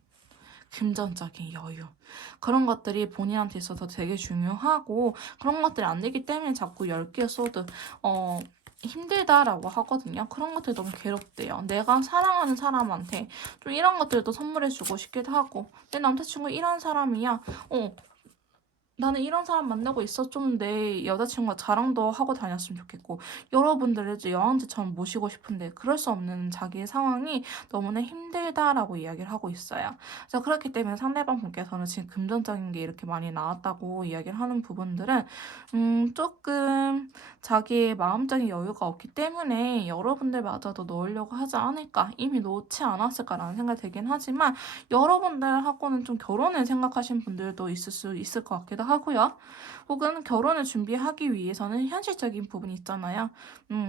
금전적인 여유. 그런 것들이 본인한테 있어서 되게 중요하고, 그런 것들이 안 되기 때문에 자꾸 10개의 소드, 힘들다라고 하거든요. 그런 것들이 너무 괴롭대요. 내가 사랑하는 사람한테 좀 이런 것들도 선물해주고 싶기도 하고, 내 남자친구 이런 사람이야. 나는 이런 사람 만나고 있어. 좀 내 여자친구가 자랑도 하고 다녔으면 좋겠고, 여러분들을 이제 여왕제처럼 모시고 싶은데 그럴 수 없는 자기의 상황이 너무나 힘들다라고 이야기를 하고 있어요. 그래서 그렇기 때문에 상대방 분께서는 지금 금전적인 게 이렇게 많이 나왔다고 이야기를 하는 부분들은 조금 자기의 마음적인 여유가 없기 때문에 여러분들마저도 놓으려고 하지 않을까, 이미 놓지 않았을까라는 생각이 들긴 하지만, 여러분들하고는 좀 결혼을 생각하신 분들도 있을 수 있을 것 같기도 하고요. 혹은 결혼을 준비하기 위해서는 현실적인 부분이 있잖아요.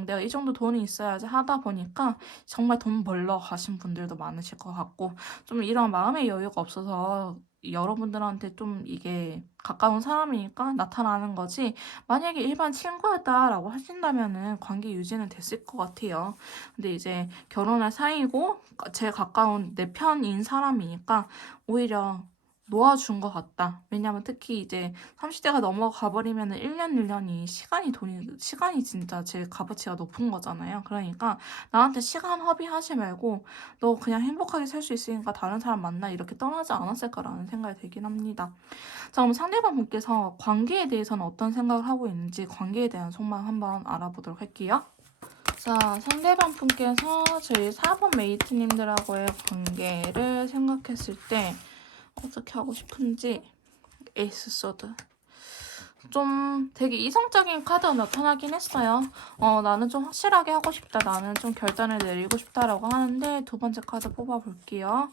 내가 이 정도 돈이 있어야지 하다 보니까 정말 돈 벌러 가신 분들도 많으실 것 같고, 좀 이런 마음의 여유가 없어서 여러분들한테 좀 이게 가까운 사람이니까 나타나는 거지, 만약에 일반 친구였다라고 하신다면은 관계 유지는 됐을 것 같아요. 근데 이제 결혼할 사이고 제일 가까운 내 편인 사람이니까 오히려 놓아준 것 같다. 왜냐면 특히 이제 30대가 넘어가 버리면은 1년 1년이 시간이 진짜 제일 값어치가 높은 거잖아요. 그러니까 나한테 시간 허비하지 말고 너 그냥 행복하게 살 수 있으니까 다른 사람 만나, 이렇게 떠나지 않았을까라는 생각이 들긴 합니다. 자, 그럼 상대방 분께서 관계에 대해서는 어떤 생각을 하고 있는지, 관계에 대한 속마음 한번 알아보도록 할게요. 자, 상대방 분께서 저희 4번 메이트님들하고의 관계를 생각했을 때 어떻게 하고 싶은지. 에이스 소드. 좀 되게 이성적인 카드가 나타나긴 했어요. 나는 좀 확실하게 하고 싶다, 나는 좀 결단을 내리고 싶다라고 하는데, 두 번째 카드 뽑아볼게요.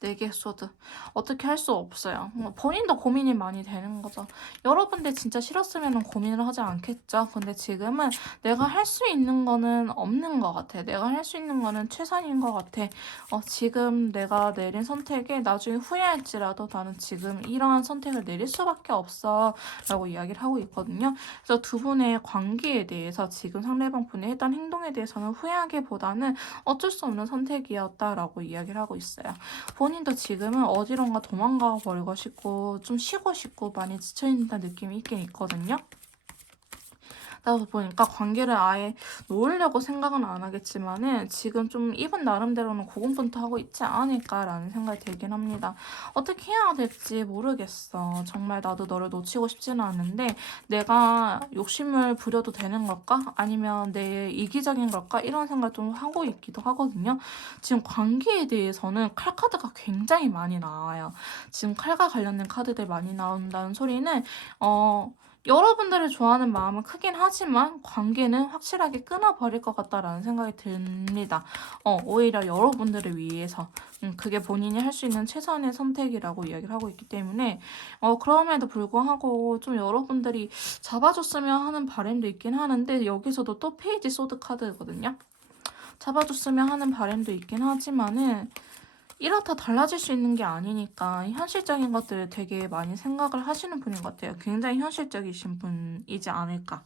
4개 소드. 어떻게 할 수 없어요. 본인도 고민이 많이 되는 거죠. 여러분들 진짜 싫었으면 고민을 하지 않겠죠. 근데 지금은 내가 할 수 있는 거는 없는 것 같아. 내가 할 수 있는 거는 최선인 것 같아. 지금 내가 내린 선택에 나중에 후회할지라도 나는 지금 이러한 선택을 내릴 수밖에 없어 라고 이야기를 하고 있거든요. 그래서 두 분의 관계에 대해서 지금 상대방 분이 했던 행동에 대해서는 후회하기보다는 어쩔 수 없는 선택이었다라고 이야기를 하고 있어요. 본인도 지금은 어디론가 도망가 버리고 싶고 좀 쉬고 싶고 많이 지쳐있는 느낌이 있긴 있거든요. 그러다 보니까 관계를 아예 놓으려고 생각은 안 하겠지만은 지금 좀 이분 나름대로는 고군분투하고 있지 않을까라는 생각이 들긴 합니다. 어떻게 해야 될지 모르겠어. 정말 나도 너를 놓치고 싶지는 않은데 내가 욕심을 부려도 되는 걸까? 아니면 내 이기적인 걸까? 이런 생각을 좀 하고 있기도 하거든요. 지금 관계에 대해서는 칼 카드가 굉장히 많이 나와요. 지금 칼과 관련된 카드들 많이 나온다는 소리는 여러분들을 좋아하는 마음은 크긴 하지만 관계는 확실하게 끊어버릴 것 같다라는 생각이 듭니다. 오히려 여러분들을 위해서 그게 본인이 할 수 있는 최선의 선택이라고 이야기를 하고 있기 때문에 그럼에도 불구하고 좀 여러분들이 잡아줬으면 하는 바람도 있긴 하는데, 여기서도 또 페이지 소드 카드거든요. 잡아줬으면 하는 바람도 있긴 하지만은 이렇다 달라질 수 있는 게 아니니까 현실적인 것들을 되게 많이 생각을 하시는 분인 것 같아요. 굉장히 현실적이신 분이지 않을까.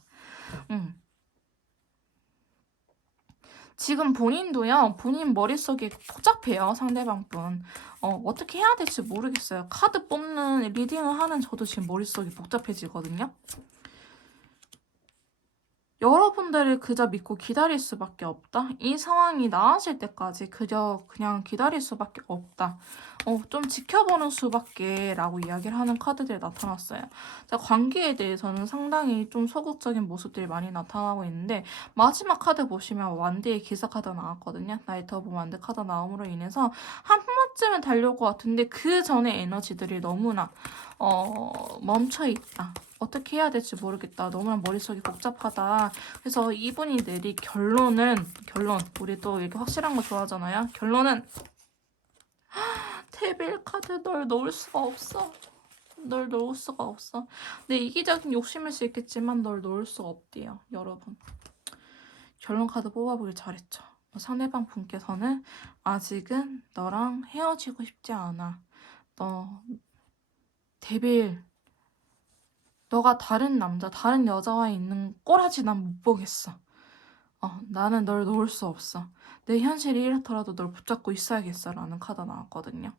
지금 본인도요, 본인 머릿속이 복잡해요, 상대방 분. 어떻게 해야 될지 모르겠어요. 카드 뽑는, 리딩을 하는 저도 지금 머릿속이 복잡해지거든요. 여러분들을 그저 믿고 기다릴 수밖에 없다. 이 상황이 나아질 때까지 그저 그냥 기다릴 수밖에 없다. 좀 지켜보는 수밖에 라고 이야기를 하는 카드들이 나타났어요. 자, 관계에 대해서는 상당히 좀 소극적인 모습들이 많이 나타나고 있는데, 마지막 카드 보시면 완대의 기사 카드 나왔거든요. 나이트 오브 완대 카드 나옴으로 인해서 한 번쯤은 달려올 것 같은데 그 전에 에너지들이 너무나 멈춰있다. 어떻게 해야 될지 모르겠다. 너무나 머릿속이 복잡하다. 그래서 이분이 내린 결론, 우리 또 이렇게 확실한 거 좋아하잖아요. 결론은 데빌 카드 널 놓을 수가 없어. 널 놓을 수가 없어. 내 이기적인 욕심일 수 있겠지만 널 놓을 수가 없대요, 여러분. 결론 카드 뽑아보길 잘했죠. 상대방 분께서는 아직은 너랑 헤어지고 싶지 않아. 너 데빌, 너가 다른 남자, 다른 여자와 있는 꼬라지 난 못 보겠어. 나는 널 놓을 수 없어. 내 현실이 이렇더라도 널 붙잡고 있어야겠어. 라는 카드가 나왔거든요.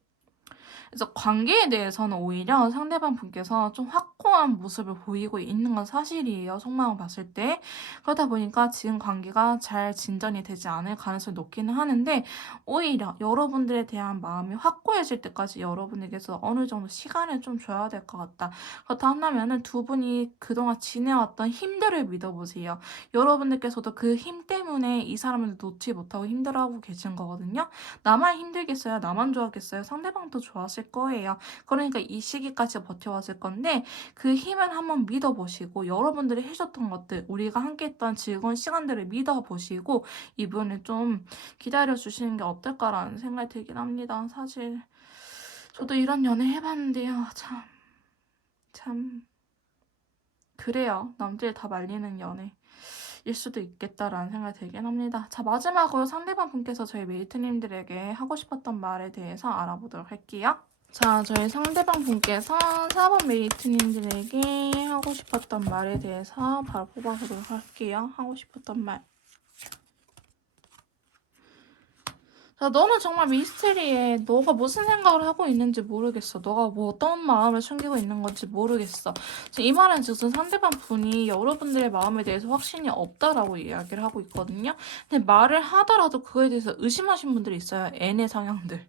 그래서 관계에 대해서는 오히려 상대방 분께서 좀 확고한 모습을 보이고 있는 건 사실이에요. 속마음 봤을 때. 그러다 보니까 지금 관계가 잘 진전이 되지 않을 가능성이 높기는 하는데 오히려 여러분들에 대한 마음이 확고해질 때까지 여러분에게서 어느 정도 시간을 좀 줘야 될 것 같다. 그렇다 한다면은 두 분이 그동안 지내왔던 힘들을 믿어보세요. 여러분들께서도 그 힘 때문에 이 사람을 놓지 못하고 힘들어하고 계신 거거든요. 나만 힘들겠어요? 나만 좋았겠어요? 상대방도 좋았을 거예요. 그러니까 이 시기까지 버텨왔을 건데 그 힘을 한번 믿어보시고 여러분들이 해줬던 것들 우리가 함께했던 즐거운 시간들을 믿어보시고 이분을 좀 기다려주시는 게 어떨까라는 생각이 들긴 합니다. 사실 저도 이런 연애 해봤는데요. 참 그래요. 남들 다 말리는 연애. 일 수도 있겠다라는 생각이 들긴 합니다. 자, 마지막으로 상대방 분께서 저희 메이트님들에게 하고 싶었던 말에 대해서 알아보도록 할게요. 자, 저희 상대방 분께서 4번 메이트님들에게 하고 싶었던 말에 대해서 바로 뽑아보도록 할게요. 하고 싶었던 말. 자, 너는 정말 미스테리해. 너가 무슨 생각을 하고 있는지 모르겠어. 너가 뭐 어떤 마음을 숨기고 있는 건지 모르겠어. 이 말은 즉 상대방 분이 여러분들의 마음에 대해서 확신이 없다라고 이야기를 하고 있거든요. 근데 말을 하더라도 그거에 대해서 의심하신 분들이 있어요. N의 성향들.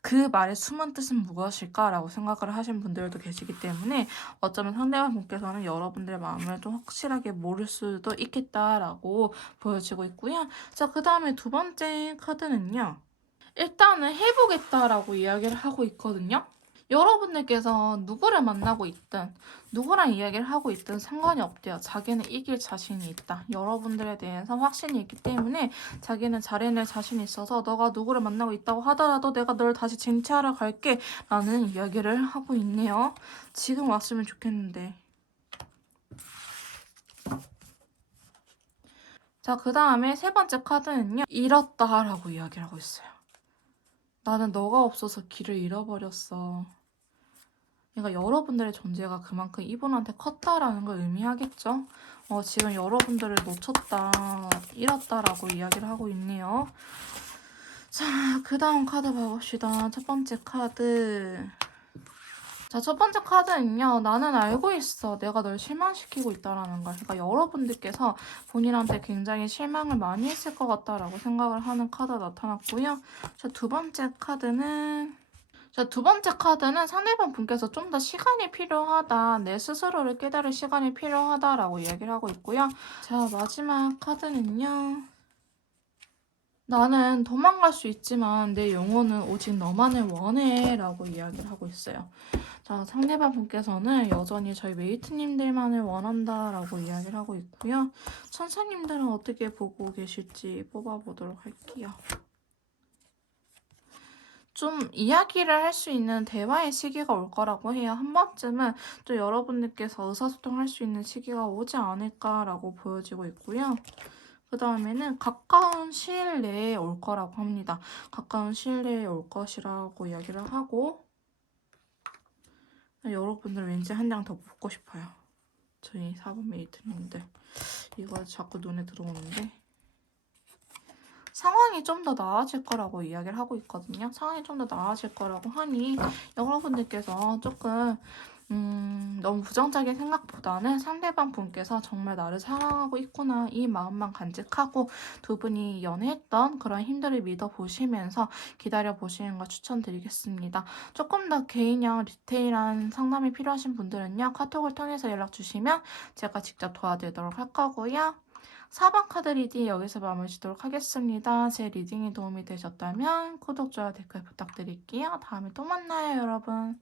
그 말의 숨은 뜻은 무엇일까라고 생각을 하신 분들도 계시기 때문에 어쩌면 상대방 분께서는 여러분들의 마음을 좀 확실하게 모를 수도 있겠다라고 보여지고 있고요. 자, 그 다음에 두 번째 카드는요. 일단은 해보겠다라고 이야기를 하고 있거든요. 여러분들께서 누구를 만나고 있든 누구랑 이야기를 하고 있든 상관이 없대요. 자기는 이길 자신이 있다. 여러분들에 대해서 확신이 있기 때문에 자기는 잘해낼 자신이 있어서 너가 누구를 만나고 있다고 하더라도 내가 널 다시 쟁취하러 갈게 라는 이야기를 하고 있네요. 지금 왔으면 좋겠는데. 자, 그 다음에 세 번째 카드는요. 잃었다라고 이야기를 하고 있어요. 나는 너가 없어서 길을 잃어버렸어. 그러니까 여러분들의 존재가 그만큼 이분한테 컸다라는 걸 의미하겠죠? 지금 여러분들을 놓쳤다, 잃었다라고 이야기를 하고 있네요. 자, 그 다음 카드 봐봅시다. 첫 번째 카드. 자, 첫 번째 카드는요. 나는 알고 있어. 내가 널 실망시키고 있다라는 걸. 그러니까 여러분들께서 본인한테 굉장히 실망을 많이 했을 것 같다라고 생각을 하는 카드가 나타났고요. 자, 두 번째 카드는 자, 두 번째 카드는 상대방 분께서 좀 더 시간이 필요하다. 내 스스로를 깨달을 시간이 필요하다라고 이야기를 하고 있고요. 자, 마지막 카드는요. 나는 도망갈 수 있지만 내 영혼은 오직 너만을 원해 라고 이야기를 하고 있어요. 자, 상대방 분께서는 여전히 저희 메이트님들만을 원한다 라고 이야기를 하고 있고요. 천사님들은 어떻게 보고 계실지 뽑아보도록 할게요. 좀 이야기를 할 수 있는 대화의 시기가 올 거라고 해요. 한 번쯤은 또 여러분들께서 의사소통할 수 있는 시기가 오지 않을까라고 보여지고 있고요. 그 다음에는 가까운 시일 내에 올 거라고 합니다. 가까운 시일 내에 올 것이라고 이야기를 하고 여러분들 왠지 한 장 더 뽑고 싶어요. 저희 4번 메이트님들. 이거 자꾸 눈에 들어오는데 상황이 좀 더 나아질 거라고 이야기를 하고 있거든요. 상황이 좀 더 나아질 거라고 하니 여러분들께서 조금 너무 부정적인 생각보다는 상대방 분께서 정말 나를 사랑하고 있구나 이 마음만 간직하고 두 분이 연애했던 그런 힘들을 믿어보시면서 기다려보시는 걸 추천드리겠습니다. 조금 더 개인형 디테일한 상담이 필요하신 분들은요. 카톡을 통해서 연락 주시면 제가 직접 도와드리도록 할 거고요. 4번 카드 리딩 여기서 마무리 짓도록 하겠습니다. 제 리딩이 도움이 되셨다면 구독, 좋아요, 댓글 부탁드릴게요. 다음에 또 만나요, 여러분.